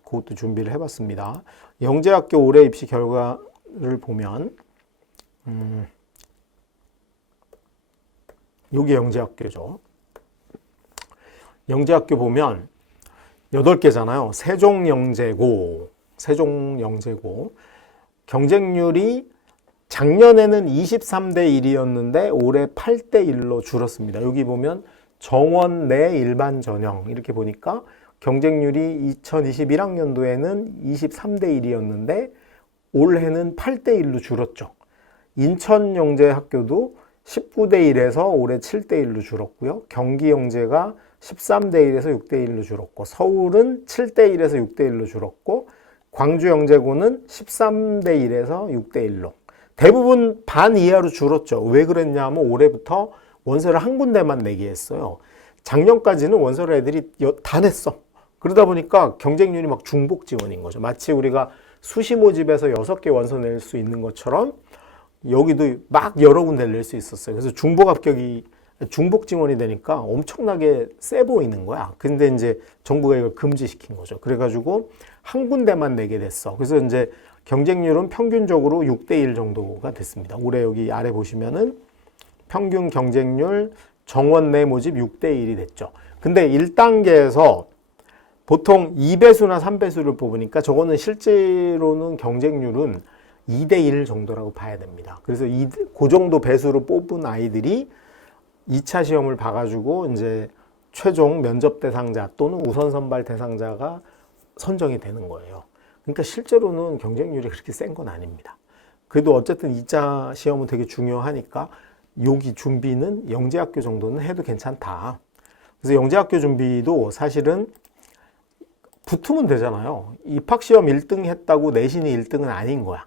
그것도 준비를 해봤습니다. 영재학교 올해 입시 결과를 보면 여기 영재학교죠. 영재학교 보면 8개잖아요. 세종영재고. 경쟁률이 작년에는 23대 1이었는데 올해 8대 1로 줄었습니다. 여기 보면 정원 내 일반 전형 이렇게 보니까 경쟁률이 2021학년도에는 23대 1이었는데 올해는 8대 1로 줄었죠. 인천영재학교도 19대 1에서 올해 7대 1로 줄었고요. 경기영재가 13대 1에서 6대 1로 줄었고, 서울은 7대 1에서 6대 1로 줄었고, 광주영재고는 13대 1에서 6대 1로. 대부분 반 이하로 줄었죠. 왜 그랬냐면 올해부터 원서를 한 군데만 내게 했어요. 작년까지는 원서를 애들이 다 냈어. 그러다 보니까 경쟁률이 막 중복 지원인 거죠. 마치 우리가 수시 모집에서 6개 원서 낼 수 있는 것처럼 여기도 막 여러 군데를 낼 수 있었어요. 그래서 중복 지원이 되니까 엄청나게 세 보이는 거야. 근데 이제 정부가 이걸 금지시킨 거죠. 그래가지고 한 군데만 내게 됐어. 그래서 이제 경쟁률은 평균적으로 6대 1 정도가 됐습니다. 올해 여기 아래 보시면은 평균 경쟁률 정원 내 모집 6대 1이 됐죠. 근데 1단계에서 보통 2배수나 3배수를 뽑으니까 저거는 실제로는 경쟁률은 2대 1 정도라고 봐야 됩니다. 그래서 그 정도 배수로 뽑은 아이들이 2차 시험을 봐가지고 이제 최종 면접 대상자 또는 우선 선발 대상자가 선정이 되는 거예요. 그러니까 실제로는 경쟁률이 그렇게 센 건 아닙니다. 그래도 어쨌든 2차 시험은 되게 중요하니까 여기 준비는 영재학교 정도는 해도 괜찮다. 그래서 영재학교 준비도 사실은 붙으면 되잖아요. 입학시험 1등 했다고 내신이 1등은 아닌 거야.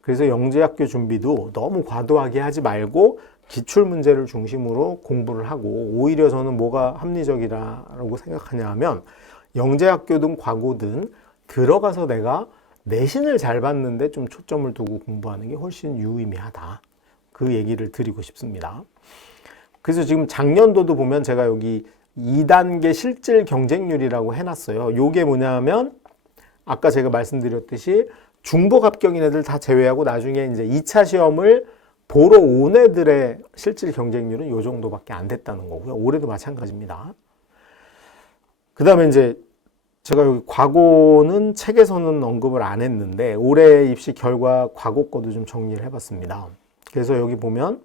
그래서 영재학교 준비도 너무 과도하게 하지 말고 기출문제를 중심으로 공부를 하고, 오히려 저는 뭐가 합리적이라고 생각하냐 하면 영재학교든 과고든 들어가서 내가 내신을 잘 봤는데 좀 초점을 두고 공부하는 게 훨씬 유의미하다. 그 얘기를 드리고 싶습니다. 그래서 지금 작년도도 보면 제가 여기 2단계 실질 경쟁률이라고 해놨어요. 요게 뭐냐면 아까 제가 말씀드렸듯이 중복 합격인 애들 다 제외하고 나중에 이제 2차 시험을 보러 온 애들의 실질 경쟁률은 요 정도밖에 안 됐다는 거고요. 올해도 마찬가지입니다. 그 다음에 이제 제가 여기 과고는 책에서는 언급을 안 했는데 올해 입시 결과 과고 거도 좀 정리를 해봤습니다. 그래서 여기 보면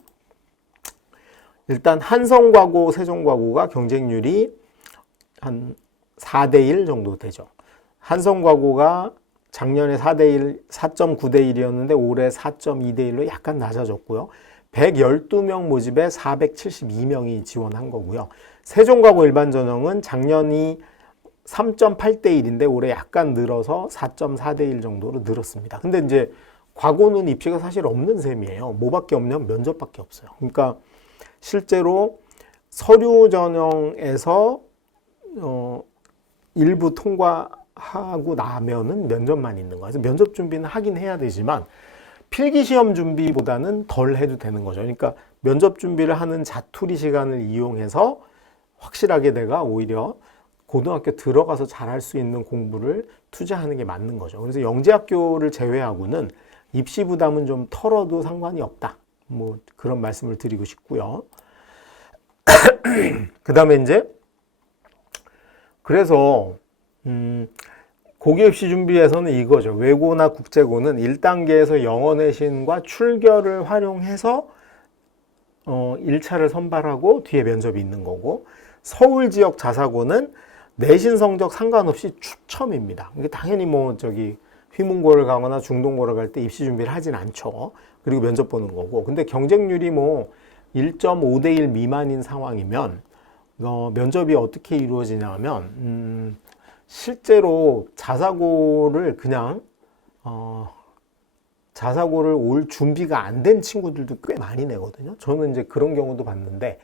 일단 한성과고, 세종과고가 경쟁률이 한 4대 1 정도 되죠. 한성과고가 작년에 4대 1, 4.9대 1이었는데 올해 4.2대 1로 약간 낮아졌고요. 112명 모집에 472명이 지원한 거고요. 세종과고 일반전형은 작년이 3.8대 1인데 올해 약간 늘어서 4.4대 1 정도로 늘었습니다. 근데 이제 과고는 입시가 사실 없는 셈이에요. 뭐밖에 없냐면 면접밖에 없어요. 그러니까 실제로 서류 전형에서 일부 통과하고 나면은 면접만 있는 거예요. 그래서 면접 준비는 하긴 해야 되지만 필기 시험 준비보다는 덜 해도 되는 거죠. 그러니까 면접 준비를 하는 자투리 시간을 이용해서 확실하게 내가 오히려 고등학교 들어가서 잘할 수 있는 공부를 투자하는 게 맞는 거죠. 그래서 영재학교를 제외하고는 입시 부담은 좀 털어도 상관이 없다. 뭐 그런 말씀을 드리고 싶고요. 그 다음에 이제 그래서 고교 입시 준비에서는 이거죠. 외고나 국제고는 1단계에서 영어 내신과 출결을 활용해서 1차를 선발하고 뒤에 면접이 있는 거고, 서울 지역 자사고는 내신 성적 상관없이 추첨입니다. 이게 당연히 뭐 휘문고를 가거나 중동고를 갈 때 입시 준비를 하진 않죠. 그리고 면접 보는 거고. 근데 경쟁률이 뭐 1.5대 1 미만인 상황이면 면접이 어떻게 이루어지냐면 실제로 자사고를 그냥 자사고를 올 준비가 안 된 친구들도 꽤 많이 내거든요. 저는 이제 그런 경우도 봤는데,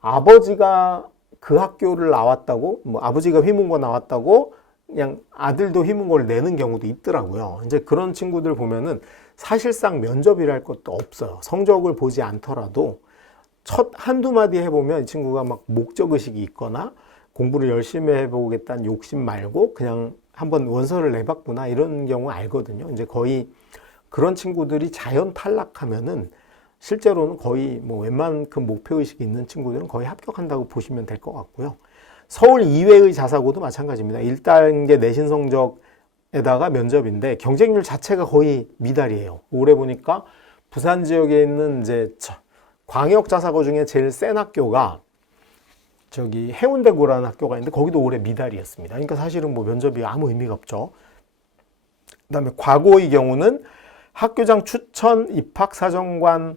아버지가 그 학교를 나왔다고, 뭐 아버지가 휘문고 나왔다고 그냥 아들도 휘문고를 내는 경우도 있더라고요. 이제 그런 친구들 보면은 사실상 면접이랄 것도 없어요. 성적을 보지 않더라도 첫 한두 마디 해보면 이 친구가 막 목적의식이 있거나 공부를 열심히 해보겠다는 욕심 말고 그냥 한번 원서를 내봤구나 이런 경우 알거든요. 이제 거의 그런 친구들이 자연 탈락하면은 실제로는 거의 뭐 웬만큼 목표의식이 있는 친구들은 거의 합격한다고 보시면 될 것 같고요. 서울 이외의 자사고도 마찬가지입니다. 1단계 내신 성적에다가 면접인데 경쟁률 자체가 거의 미달이에요. 올해 보니까 부산 지역에 있는 이제 광역 자사고 중에 제일 센 학교가 해운대고라는 학교가 있는데 거기도 올해 미달이었습니다. 그러니까 사실은 뭐 면접이 아무 의미가 없죠. 그다음에 과고의 경우는 학교장 추천, 입학 사정관,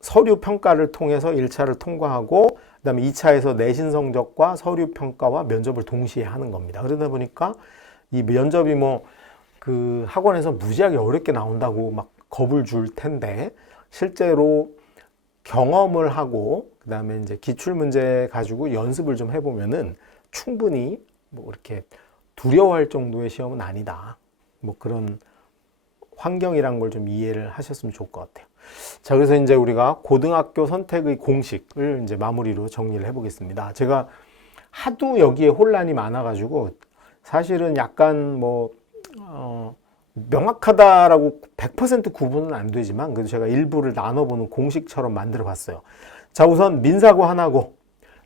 서류 평가를 통해서 1차를 통과하고 그다음에 2차에서 내신 성적과 서류 평가와 면접을 동시에 하는 겁니다. 그러다 보니까 이 면접이 뭐 그 학원에서 무지하게 어렵게 나온다고 막 겁을 줄 텐데 실제로 경험을 하고 그다음에 이제 기출 문제 가지고 연습을 좀 해보면은 충분히 뭐 이렇게 두려워할 정도의 시험은 아니다. 뭐 그런 환경이란 걸 좀 이해를 하셨으면 좋을 것 같아요. 자, 그래서 이제 우리가 고등학교 선택의 공식을 이제 마무리로 정리를 해보겠습니다. 제가 하도 여기에 혼란이 많아가지고 사실은 약간 뭐 명확하다라고 100% 구분은 안 되지만 그래도 제가 일부를 나눠보는 공식처럼 만들어 봤어요. 자, 우선 민사고 하나고.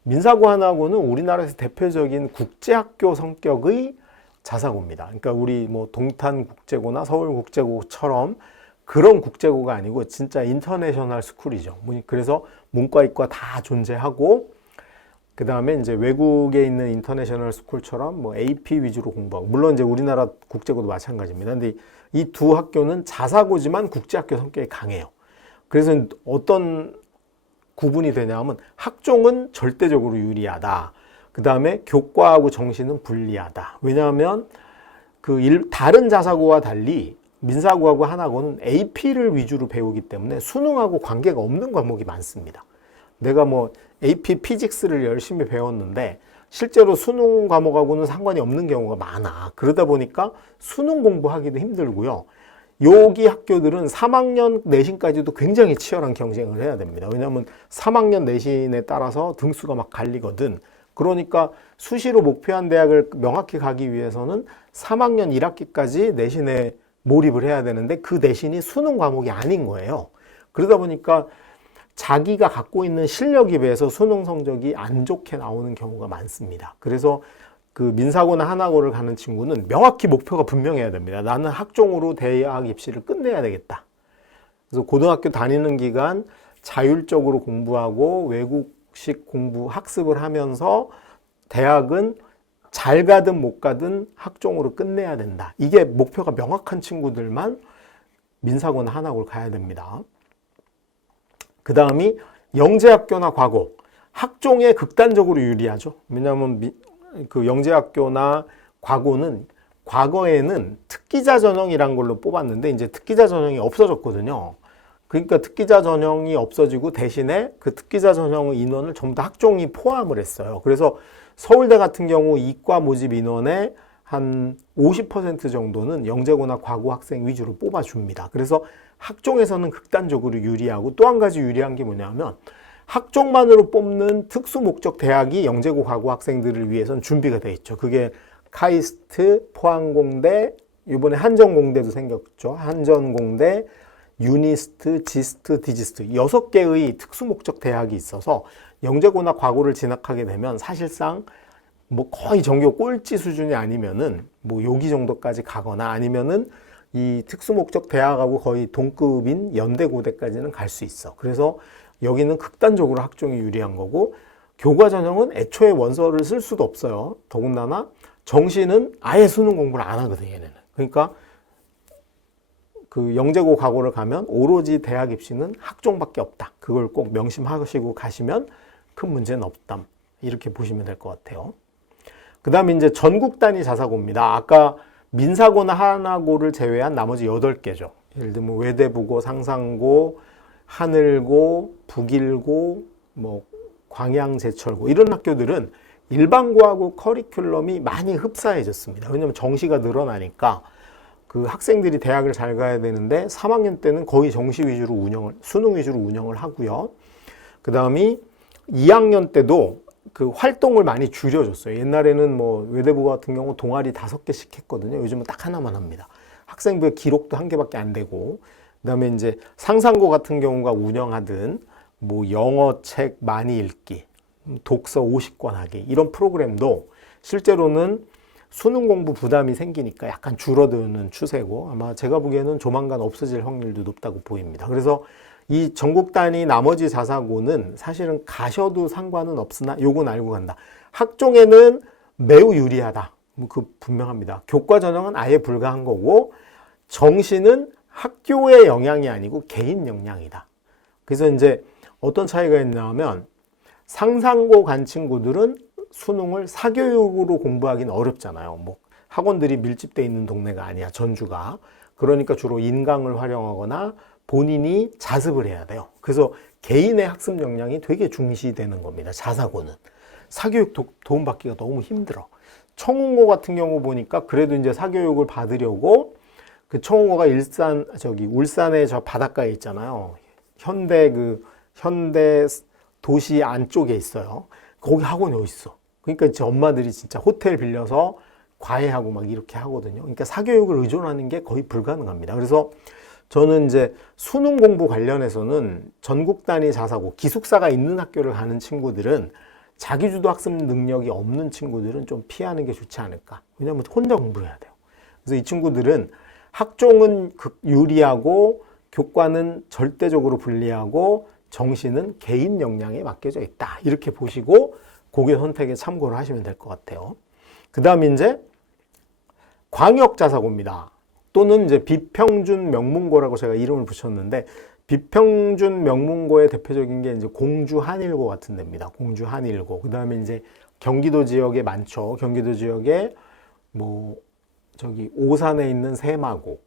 민사고 하나고는 우리나라에서 대표적인 국제학교 성격의 자사고입니다. 그러니까 우리 뭐 동탄국제고나 서울국제고처럼 그런 국제고가 아니고 진짜 인터내셔널 스쿨이죠. 그래서 문과, 이과 다 존재하고 그 다음에 이제 외국에 있는 인터내셔널 스쿨처럼 뭐 AP 위주로 공부하고 물론 이제 우리나라 국제고도 마찬가지입니다. 근데 이 두 학교는 자사고지만 국제학교 성격이 강해요. 그래서 어떤 구분이 되냐면 학종은 절대적으로 유리하다. 그 다음에 교과하고 정시는 불리하다. 왜냐하면 다른 자사고와 달리 민사고하고 하나고는 AP를 위주로 배우기 때문에 수능하고 관계가 없는 과목이 많습니다. 내가 뭐 AP 피직스를 열심히 배웠는데 실제로 수능 과목하고는 상관이 없는 경우가 많아. 그러다 보니까 수능 공부하기도 힘들고요. 여기 학교들은 3학년 내신까지도 굉장히 치열한 경쟁을 해야 됩니다. 왜냐하면 3학년 내신에 따라서 등수가 막 갈리거든. 그러니까 수시로 목표한 대학을 명확히 가기 위해서는 3학년 1학기까지 내신에 몰입을 해야 되는데 그 내신이 수능 과목이 아닌 거예요. 그러다 보니까 자기가 갖고 있는 실력에 비해서 수능 성적이 안 좋게 나오는 경우가 많습니다. 그래서 그 민사고나 하나고를 가는 친구는 명확히 목표가 분명해야 됩니다. 나는 학종으로 대학 입시를 끝내야 되겠다. 그래서 고등학교 다니는 기간 자율적으로 공부하고 외국식 공부 학습을 하면서 대학은 잘 가든 못 가든 학종으로 끝내야 된다. 이게 목표가 명확한 친구들만 민사고나 하나고를 가야 됩니다. 그 다음이 영재학교나 과고. 학종에 극단적으로 유리하죠. 왜냐하면 그 영재학교나 과고는 과거에는 특기자 전형이란 걸로 뽑았는데 이제 특기자 전형이 없어졌거든요. 그러니까 특기자 전형이 없어지고 대신에 그 특기자 전형의 인원을 전부 다 학종이 포함을 했어요. 그래서 서울대 같은 경우 이과 모집 인원의 한 50% 정도는 영재고나 과고 학생 위주로 뽑아줍니다. 그래서 학종에서는 극단적으로 유리하고 또 한 가지 유리한 게 뭐냐면 학종만으로 뽑는 특수 목적 대학이 영재고 과고 학생들을 위해서는 준비가 돼 있죠. 그게 카이스트, 포항공대, 이번에 한전공대도 생겼죠. 한전공대, 유니스트, 지스트, 디지스트 6개의 특수 목적 대학이 있어서 영재고나 과고를 진학하게 되면 사실상 뭐 거의 전교 꼴찌 수준이 아니면은 뭐 여기 정도까지 가거나 아니면은 이 특수 목적 대학하고 거의 동급인 연대 고대까지는 갈 수 있어. 그래서 여기는 극단적으로 학종이 유리한 거고 교과 전형은 애초에 원서를 쓸 수도 없어요. 더군다나 정시는 아예 수능 공부를 안 하거든요, 얘네는. 그러니까 그 영재고 과고를 가면 오로지 대학 입시는 학종밖에 없다. 그걸 꼭 명심하시고 가시면 큰 문제는 없다. 이렇게 보시면 될 것 같아요. 그 다음에 이제 전국 단위 자사고입니다. 아까 민사고나 하나고를 제외한 나머지 8개죠. 예를 들면 외대부고, 상상고, 하늘고, 북일고, 뭐 광양제철고 이런 학교들은 일반고하고 커리큘럼이 많이 흡사해졌습니다. 왜냐하면 정시가 늘어나니까 그 학생들이 대학을 잘 가야 되는데 3학년 때는 거의 정시 위주로 수능 위주로 운영을 하고요. 그 다음이 2학년 때도 그 활동을 많이 줄여줬어요. 옛날에는 뭐 외대부 같은 경우 동아리 5개씩 했거든요. 요즘은 딱 하나만 합니다. 학생부의 기록도 1개밖에 안 되고, 그 다음에 이제 상상고 같은 경우가 운영하든 뭐 영어 책 많이 읽기, 독서 50권 하기 이런 프로그램도 실제로는 수능 공부 부담이 생기니까 약간 줄어드는 추세고 아마 제가 보기에는 조만간 없어질 확률도 높다고 보입니다. 그래서 이 전국 단위 나머지 자사고는 사실은 가셔도 상관은 없으나 요건 알고 간다. 학종에는 매우 유리하다. 그 분명합니다. 교과 전형은 아예 불가한 거고 정시는 학교의 영향이 아니고 개인 역량이다. 그래서 이제 어떤 차이가 있냐면 상상고 간 친구들은 수능을 사교육으로 공부하기는 어렵잖아요. 뭐 학원들이 밀집돼 있는 동네가 아니야, 전주가. 그러니까 주로 인강을 활용하거나 본인이 자습을 해야 돼요. 그래서 개인의 학습 역량이 되게 중시되는 겁니다. 자사고는. 사교육 도움받기가 너무 힘들어. 청운고 같은 경우 보니까 그래도 이제 사교육을 받으려고 그 청운고가 울산의 저 바닷가에 있잖아요. 현대 도시 안쪽에 있어요. 거기 학원이 어디 있어? 그러니까 이제 엄마들이 진짜 호텔 빌려서 과외하고 막 이렇게 하거든요. 그러니까 사교육을 의존하는 게 거의 불가능합니다. 그래서 저는 이제 수능 공부 관련해서는 전국 단위 자사고, 기숙사가 있는 학교를 가는 친구들은 자기주도 학습 능력이 없는 친구들은 좀 피하는 게 좋지 않을까. 왜냐하면 혼자 공부해야 돼요. 그래서 이 친구들은 학종은 유리하고 교과는 절대적으로 불리하고 정시는 개인 역량에 맡겨져 있다. 이렇게 보시고 고교 선택에 참고를 하시면 될 것 같아요. 그 다음에 이제 광역자사고입니다. 또는 이제 비평준 명문고라고 제가 이름을 붙였는데, 비평준 명문고의 대표적인 게 이제 공주 한일고 같은 데입니다. 공주 한일고. 그 다음에 이제 경기도 지역에 많죠. 경기도 지역에 뭐 오산에 있는 세마고,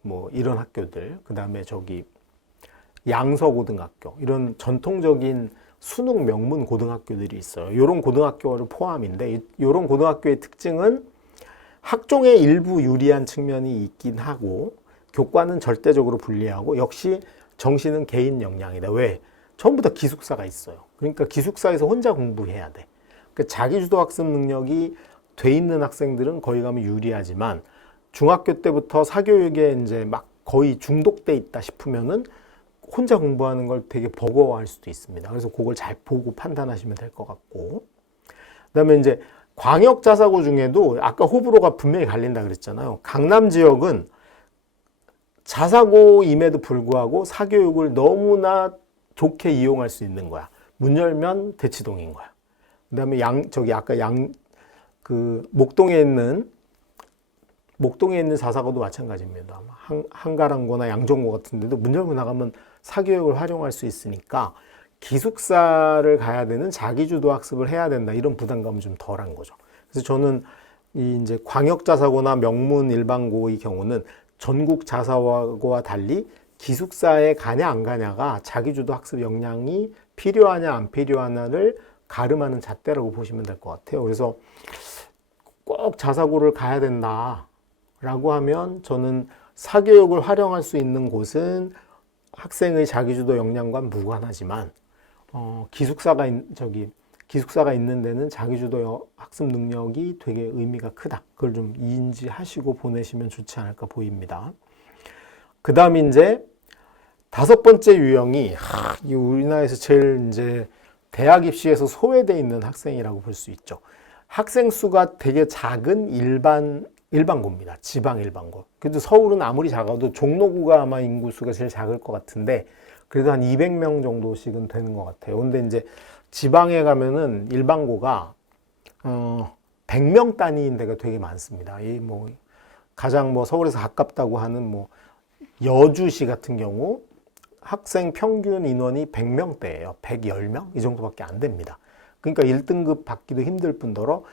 뭐 이런 학교들. 그 다음에 양서고등학교, 이런 전통적인 수능 명문 고등학교들이 있어요. 이런 고등학교를 포함인데, 이런 고등학교의 특징은 학종에 일부 유리한 측면이 있긴 하고 교과는 절대적으로 불리하고 역시 정시는 개인 역량이다. 왜? 전부 다 기숙사가 있어요. 그러니까 기숙사에서 혼자 공부해야 돼. 그러니까 자기주도 학습 능력이 돼 있는 학생들은 거기 가면 유리하지만 중학교 때부터 사교육에 이제 막 거의 중독돼 있다 싶으면은 혼자 공부하는 걸 되게 버거워할 수도 있습니다. 그래서 그걸 잘 보고 판단하시면 될 것 같고, 그다음에 이제 광역 자사고 중에도 아까 호불호가 분명히 갈린다 그랬잖아요. 강남 지역은 자사고임에도 불구하고 사교육을 너무나 좋게 이용할 수 있는 거야. 문 열면 대치동인 거야. 그다음에 목동에 있는 자사고도 마찬가지입니다. 한가람고나 양정고 같은 데도 문 열고 나가면 사교육을 활용할 수 있으니까 기숙사를 가야 되는 자기주도 학습을 해야 된다, 이런 부담감은 좀 덜한 거죠. 그래서 저는 이제 광역 자사고나 명문 일반고의 경우는 전국 자사고와 달리 기숙사에 가냐 안 가냐가 자기주도 학습 역량이 필요하냐 안 필요하냐를 가름하는 잣대라고 보시면 될 것 같아요. 그래서 꼭 자사고를 가야 된다라고 하면 저는 사교육을 활용할 수 있는 곳은 학생의 자기주도 역량과 무관하지만 기숙사가 있는 데는 자기주도 학습 능력이 되게 의미가 크다. 그걸 좀 인지하시고 보내시면 좋지 않을까 보입니다. 그 다음에 이제 5번째 유형이 우리나라에서 제일 이제 대학 입시에서 소외되어 있는 학생이라고 볼 수 있죠. 학생 수가 되게 작은 일반고입니다. 지방 일반고. 그래도 서울은 아무리 작아도 종로구가 아마 인구수가 제일 작을 것 같은데 그래도 한 200명 정도씩은 되는 것 같아요. 근데 이제 지방에 가면은 일반고가 100명 단위인 데가 되게 많습니다. 가장 서울에서 가깝다고 하는 여주시 같은 경우 학생 평균 인원이 100명대예요. 110명? 이 정도밖에 안 됩니다. 그러니까 1등급 받기도 힘들 뿐더러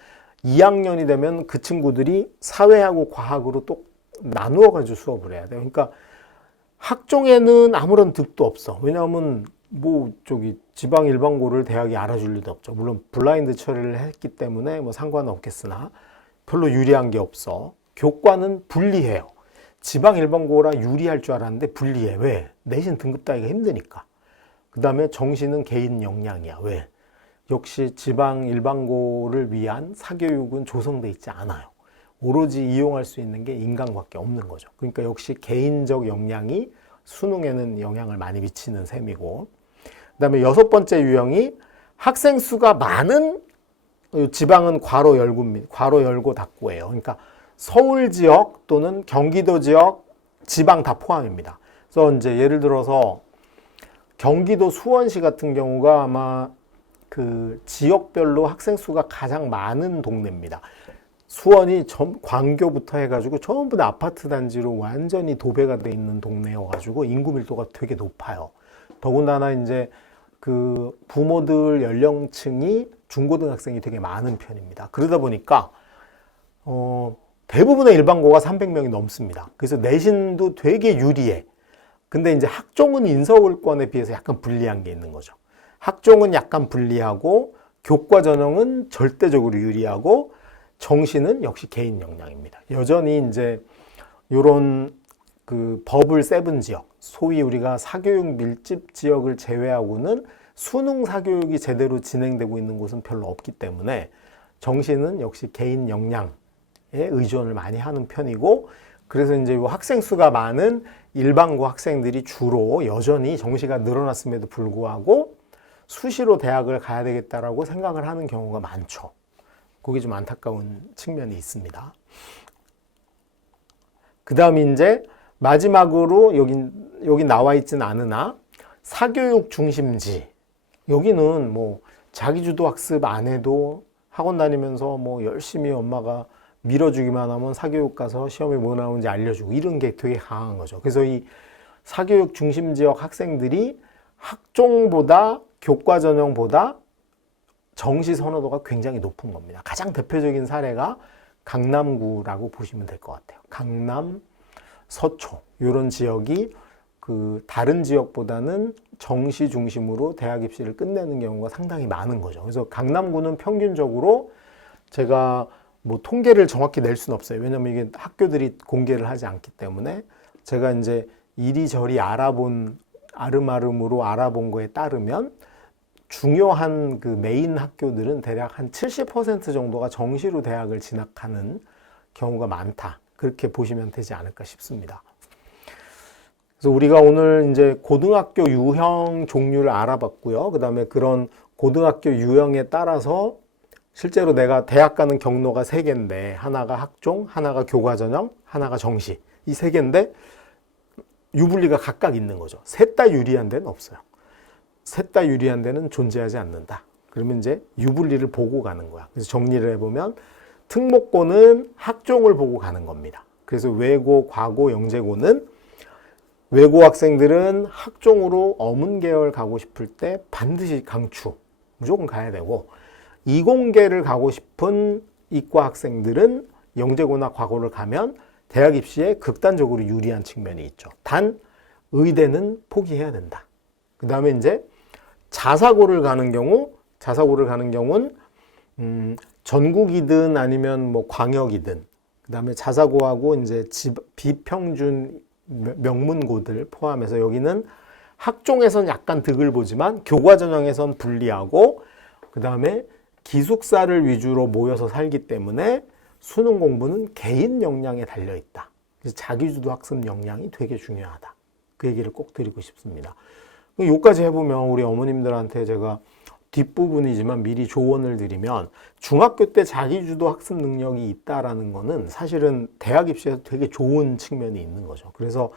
2학년이 되면 그 친구들이 사회하고 과학으로 또 나누어 가지고 수업을 해야 돼요. 그러니까 학종에는 아무런 득도 없어. 왜냐하면 지방 일반고를 대학이 알아줄 리도 없죠. 물론 블라인드 처리를 했기 때문에 상관은 없겠으나 별로 유리한 게 없어. 교과는 불리해요. 지방 일반고라 유리할 줄 알았는데 불리해. 왜? 내신 등급 따기가 힘드니까. 그 다음에 정시는 개인 역량이야. 왜? 역시 지방 일반고를 위한 사교육은 조성돼 있지 않아요. 오로지 이용할 수 있는 게 인강밖에 없는 거죠. 그러니까 역시 개인적 역량이 수능에는 영향을 많이 미치는 셈이고, 그 다음에 6번째 유형이 학생 수가 많은 지방은 괄호 열고 닫고예요. 그러니까 서울 지역 또는 경기도 지역, 지방 다 포함입니다. 그래서 이제 예를 들어서 경기도 수원시 같은 경우가 아마 그 지역별로 학생 수가 가장 많은 동네입니다. 수원이 광교부터 해가지고 전부 다 아파트 단지로 완전히 도배가 돼 있는 동네여가지고 인구 밀도가 되게 높아요. 더군다나 이제 그 부모들 연령층이 중고등학생이 되게 많은 편입니다. 그러다 보니까 대부분의 일반고가 300명이 넘습니다. 그래서 내신도 되게 유리해. 근데 이제 학종은 인서울권에 비해서 약간 불리한 게 있는 거죠. 학종은 약간 불리하고 교과 전형은 절대적으로 유리하고 정시는 역시 개인 역량입니다. 여전히 이제 요런 그 버블 세븐 지역, 소위 우리가 사교육 밀집 지역을 제외하고는 수능 사교육이 제대로 진행되고 있는 곳은 별로 없기 때문에 정시는 역시 개인 역량에 의존을 많이 하는 편이고, 그래서 이제 학생 수가 많은 일반고 학생들이 주로 여전히 정시가 늘어났음에도 불구하고 수시로 대학을 가야 되겠다라고 생각을 하는 경우가 많죠. 그게 좀 안타까운 측면이 있습니다. 그 다음에 이제 마지막으로 여기 나와 있진 않으나 사교육 중심지, 여기는 뭐 자기주도 학습 안 해도 학원 다니면서 뭐 열심히 엄마가 밀어주기만 하면 사교육 가서 시험에 뭐 나오는지 알려주고 이런 게 되게 강한 거죠. 그래서 이 사교육 중심 지역 학생들이 학종보다 교과 전형보다 정시 선호도가 굉장히 높은 겁니다. 가장 대표적인 사례가 강남구라고 보시면 될 것 같아요. 강남, 서초 이런 지역이 그 다른 지역보다는 정시 중심으로 대학 입시를 끝내는 경우가 상당히 많은 거죠. 그래서 강남구는 평균적으로 제가 뭐 통계를 정확히 낼 수는 없어요. 왜냐면 이게 학교들이 공개를 하지 않기 때문에 제가 이제 이리저리 아름아름으로 알아본 거에 따르면 중요한 그 메인 학교들은 대략 한 70% 정도가 정시로 대학을 진학하는 경우가 많다. 그렇게 보시면 되지 않을까 싶습니다. 그래서 우리가 오늘 이제 고등학교 유형 종류를 알아봤고요. 그 다음에 그런 고등학교 유형에 따라서 실제로 내가 대학 가는 경로가 3개인데 하나가 학종, 하나가 교과전형, 하나가 정시, 이 3개인데 유불리가 각각 있는 거죠. 셋 다 유리한 데는 없어요. 셋 다 유리한 데는 존재하지 않는다. 그러면 이제 유불리를 보고 가는 거야. 그래서 정리를 해보면 특목고는 학종을 보고 가는 겁니다. 그래서 외고, 과고, 영재고는 외고 학생들은 학종으로 어문계열 가고 싶을 때 반드시 강추, 무조건 가야 되고, 이공계를 가고 싶은 이과 학생들은 영재고나 과고를 가면 대학 입시에 극단적으로 유리한 측면이 있죠. 단 의대는 포기해야 된다. 그 다음에 이제 자사고를 가는 경우는 전국이든 아니면 뭐 광역이든, 그 다음에 자사고하고 이제 비평준 명문고들 포함해서 여기는 학종에선 약간 득을 보지만 교과 전형에선 불리하고, 그 다음에 기숙사를 위주로 모여서 살기 때문에 수능 공부는 개인 역량에 달려 있다. 그래서 자기주도 학습 역량이 되게 중요하다. 그 얘기를 꼭 드리고 싶습니다. 여기까지 해보면 우리 어머님들한테 제가 뒷부분이지만 미리 조언을 드리면, 중학교 때 자기주도 학습 능력이 있다라는 거는 사실은 대학 입시에서 되게 좋은 측면이 있는 거죠. 그래서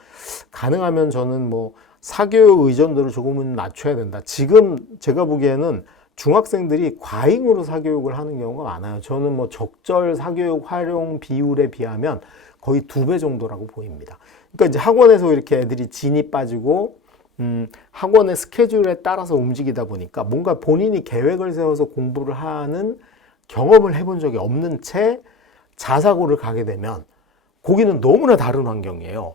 가능하면 저는 뭐 사교육 의존도를 조금은 낮춰야 된다. 지금 제가 보기에는 중학생들이 과잉으로 사교육을 하는 경우가 많아요. 저는 뭐 적절 사교육 활용 비율에 비하면 거의 2배 정도라고 보입니다. 그러니까 이제 학원에서 이렇게 애들이 진이 빠지고 학원의 스케줄에 따라서 움직이다 보니까 뭔가 본인이 계획을 세워서 공부를 하는 경험을 해본 적이 없는 채 자사고를 가게 되면 거기는 너무나 다른 환경이에요.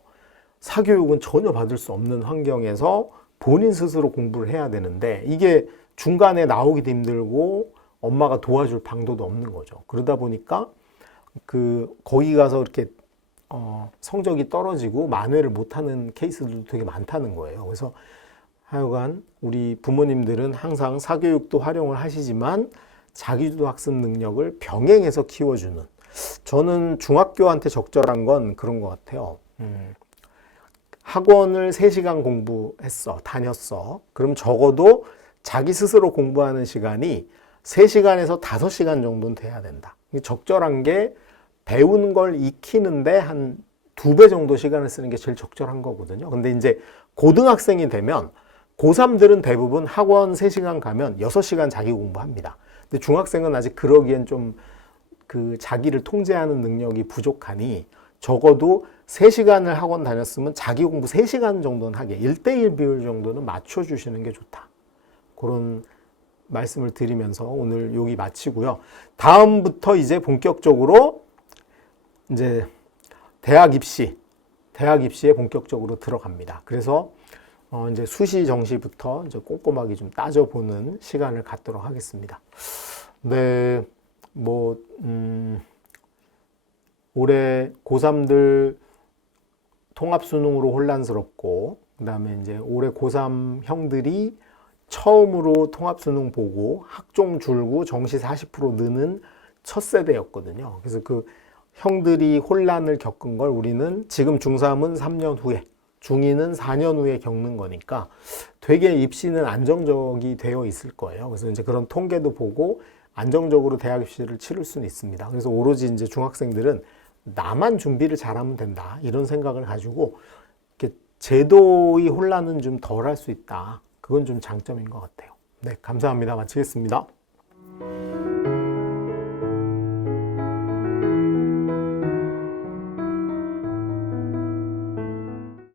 사교육은 전혀 받을 수 없는 환경에서 본인 스스로 공부를 해야 되는데 이게 중간에 나오기도 힘들고 엄마가 도와줄 방도도 없는 거죠. 그러다 보니까 거기 가서 이렇게 성적이 떨어지고 만회를 못하는 케이스들도 되게 많다는 거예요. 그래서 하여간 우리 부모님들은 항상 사교육도 활용을 하시지만 자기주도 학습 능력을 병행해서 키워주는, 저는 중학교한테 적절한 건 그런 것 같아요. 학원을 3시간 다녔어. 그럼 적어도 자기 스스로 공부하는 시간이 3시간에서 5시간 정도는 돼야 된다. 적절한 게 배운 걸 익히는데 한 2배 정도 시간을 쓰는 게 제일 적절한 거거든요. 근데 이제 고등학생이 되면 고3들은 대부분 학원 3시간 가면 6시간 자기 공부합니다. 근데 중학생은 아직 그러기엔 좀 자기를 통제하는 능력이 부족하니 적어도 3시간을 학원 다녔으면 자기 공부 3시간 정도는 하게 1대1 비율 정도는 맞춰주시는 게 좋다. 그런 말씀을 드리면서 오늘 여기 마치고요. 다음부터 이제 본격적으로 이제 대학 입시에 본격적으로 들어갑니다. 그래서 이제 수시 정시부터 이제 꼼꼼하게 좀 따져보는 시간을 갖도록 하겠습니다. 네, 뭐 올해 고3들 통합 수능으로 혼란스럽고, 그다음에 이제 올해 고3 형들이 처음으로 통합 수능 보고 학종 줄고 정시 40% 느는 첫 세대였거든요. 그래서 그 형들이 혼란을 겪은 걸 우리는 지금 중3은 3년 후에, 중2는 4년 후에 겪는 거니까 되게 입시는 안정적이 되어 있을 거예요. 그래서 이제 그런 통계도 보고 안정적으로 대학 입시를 치를 수는 있습니다. 그래서 오로지 이제 중학생들은 나만 준비를 잘하면 된다, 이런 생각을 가지고 이렇게 제도의 혼란은 좀 덜 할 수 있다. 그건 좀 장점인 것 같아요. 네, 감사합니다. 마치겠습니다.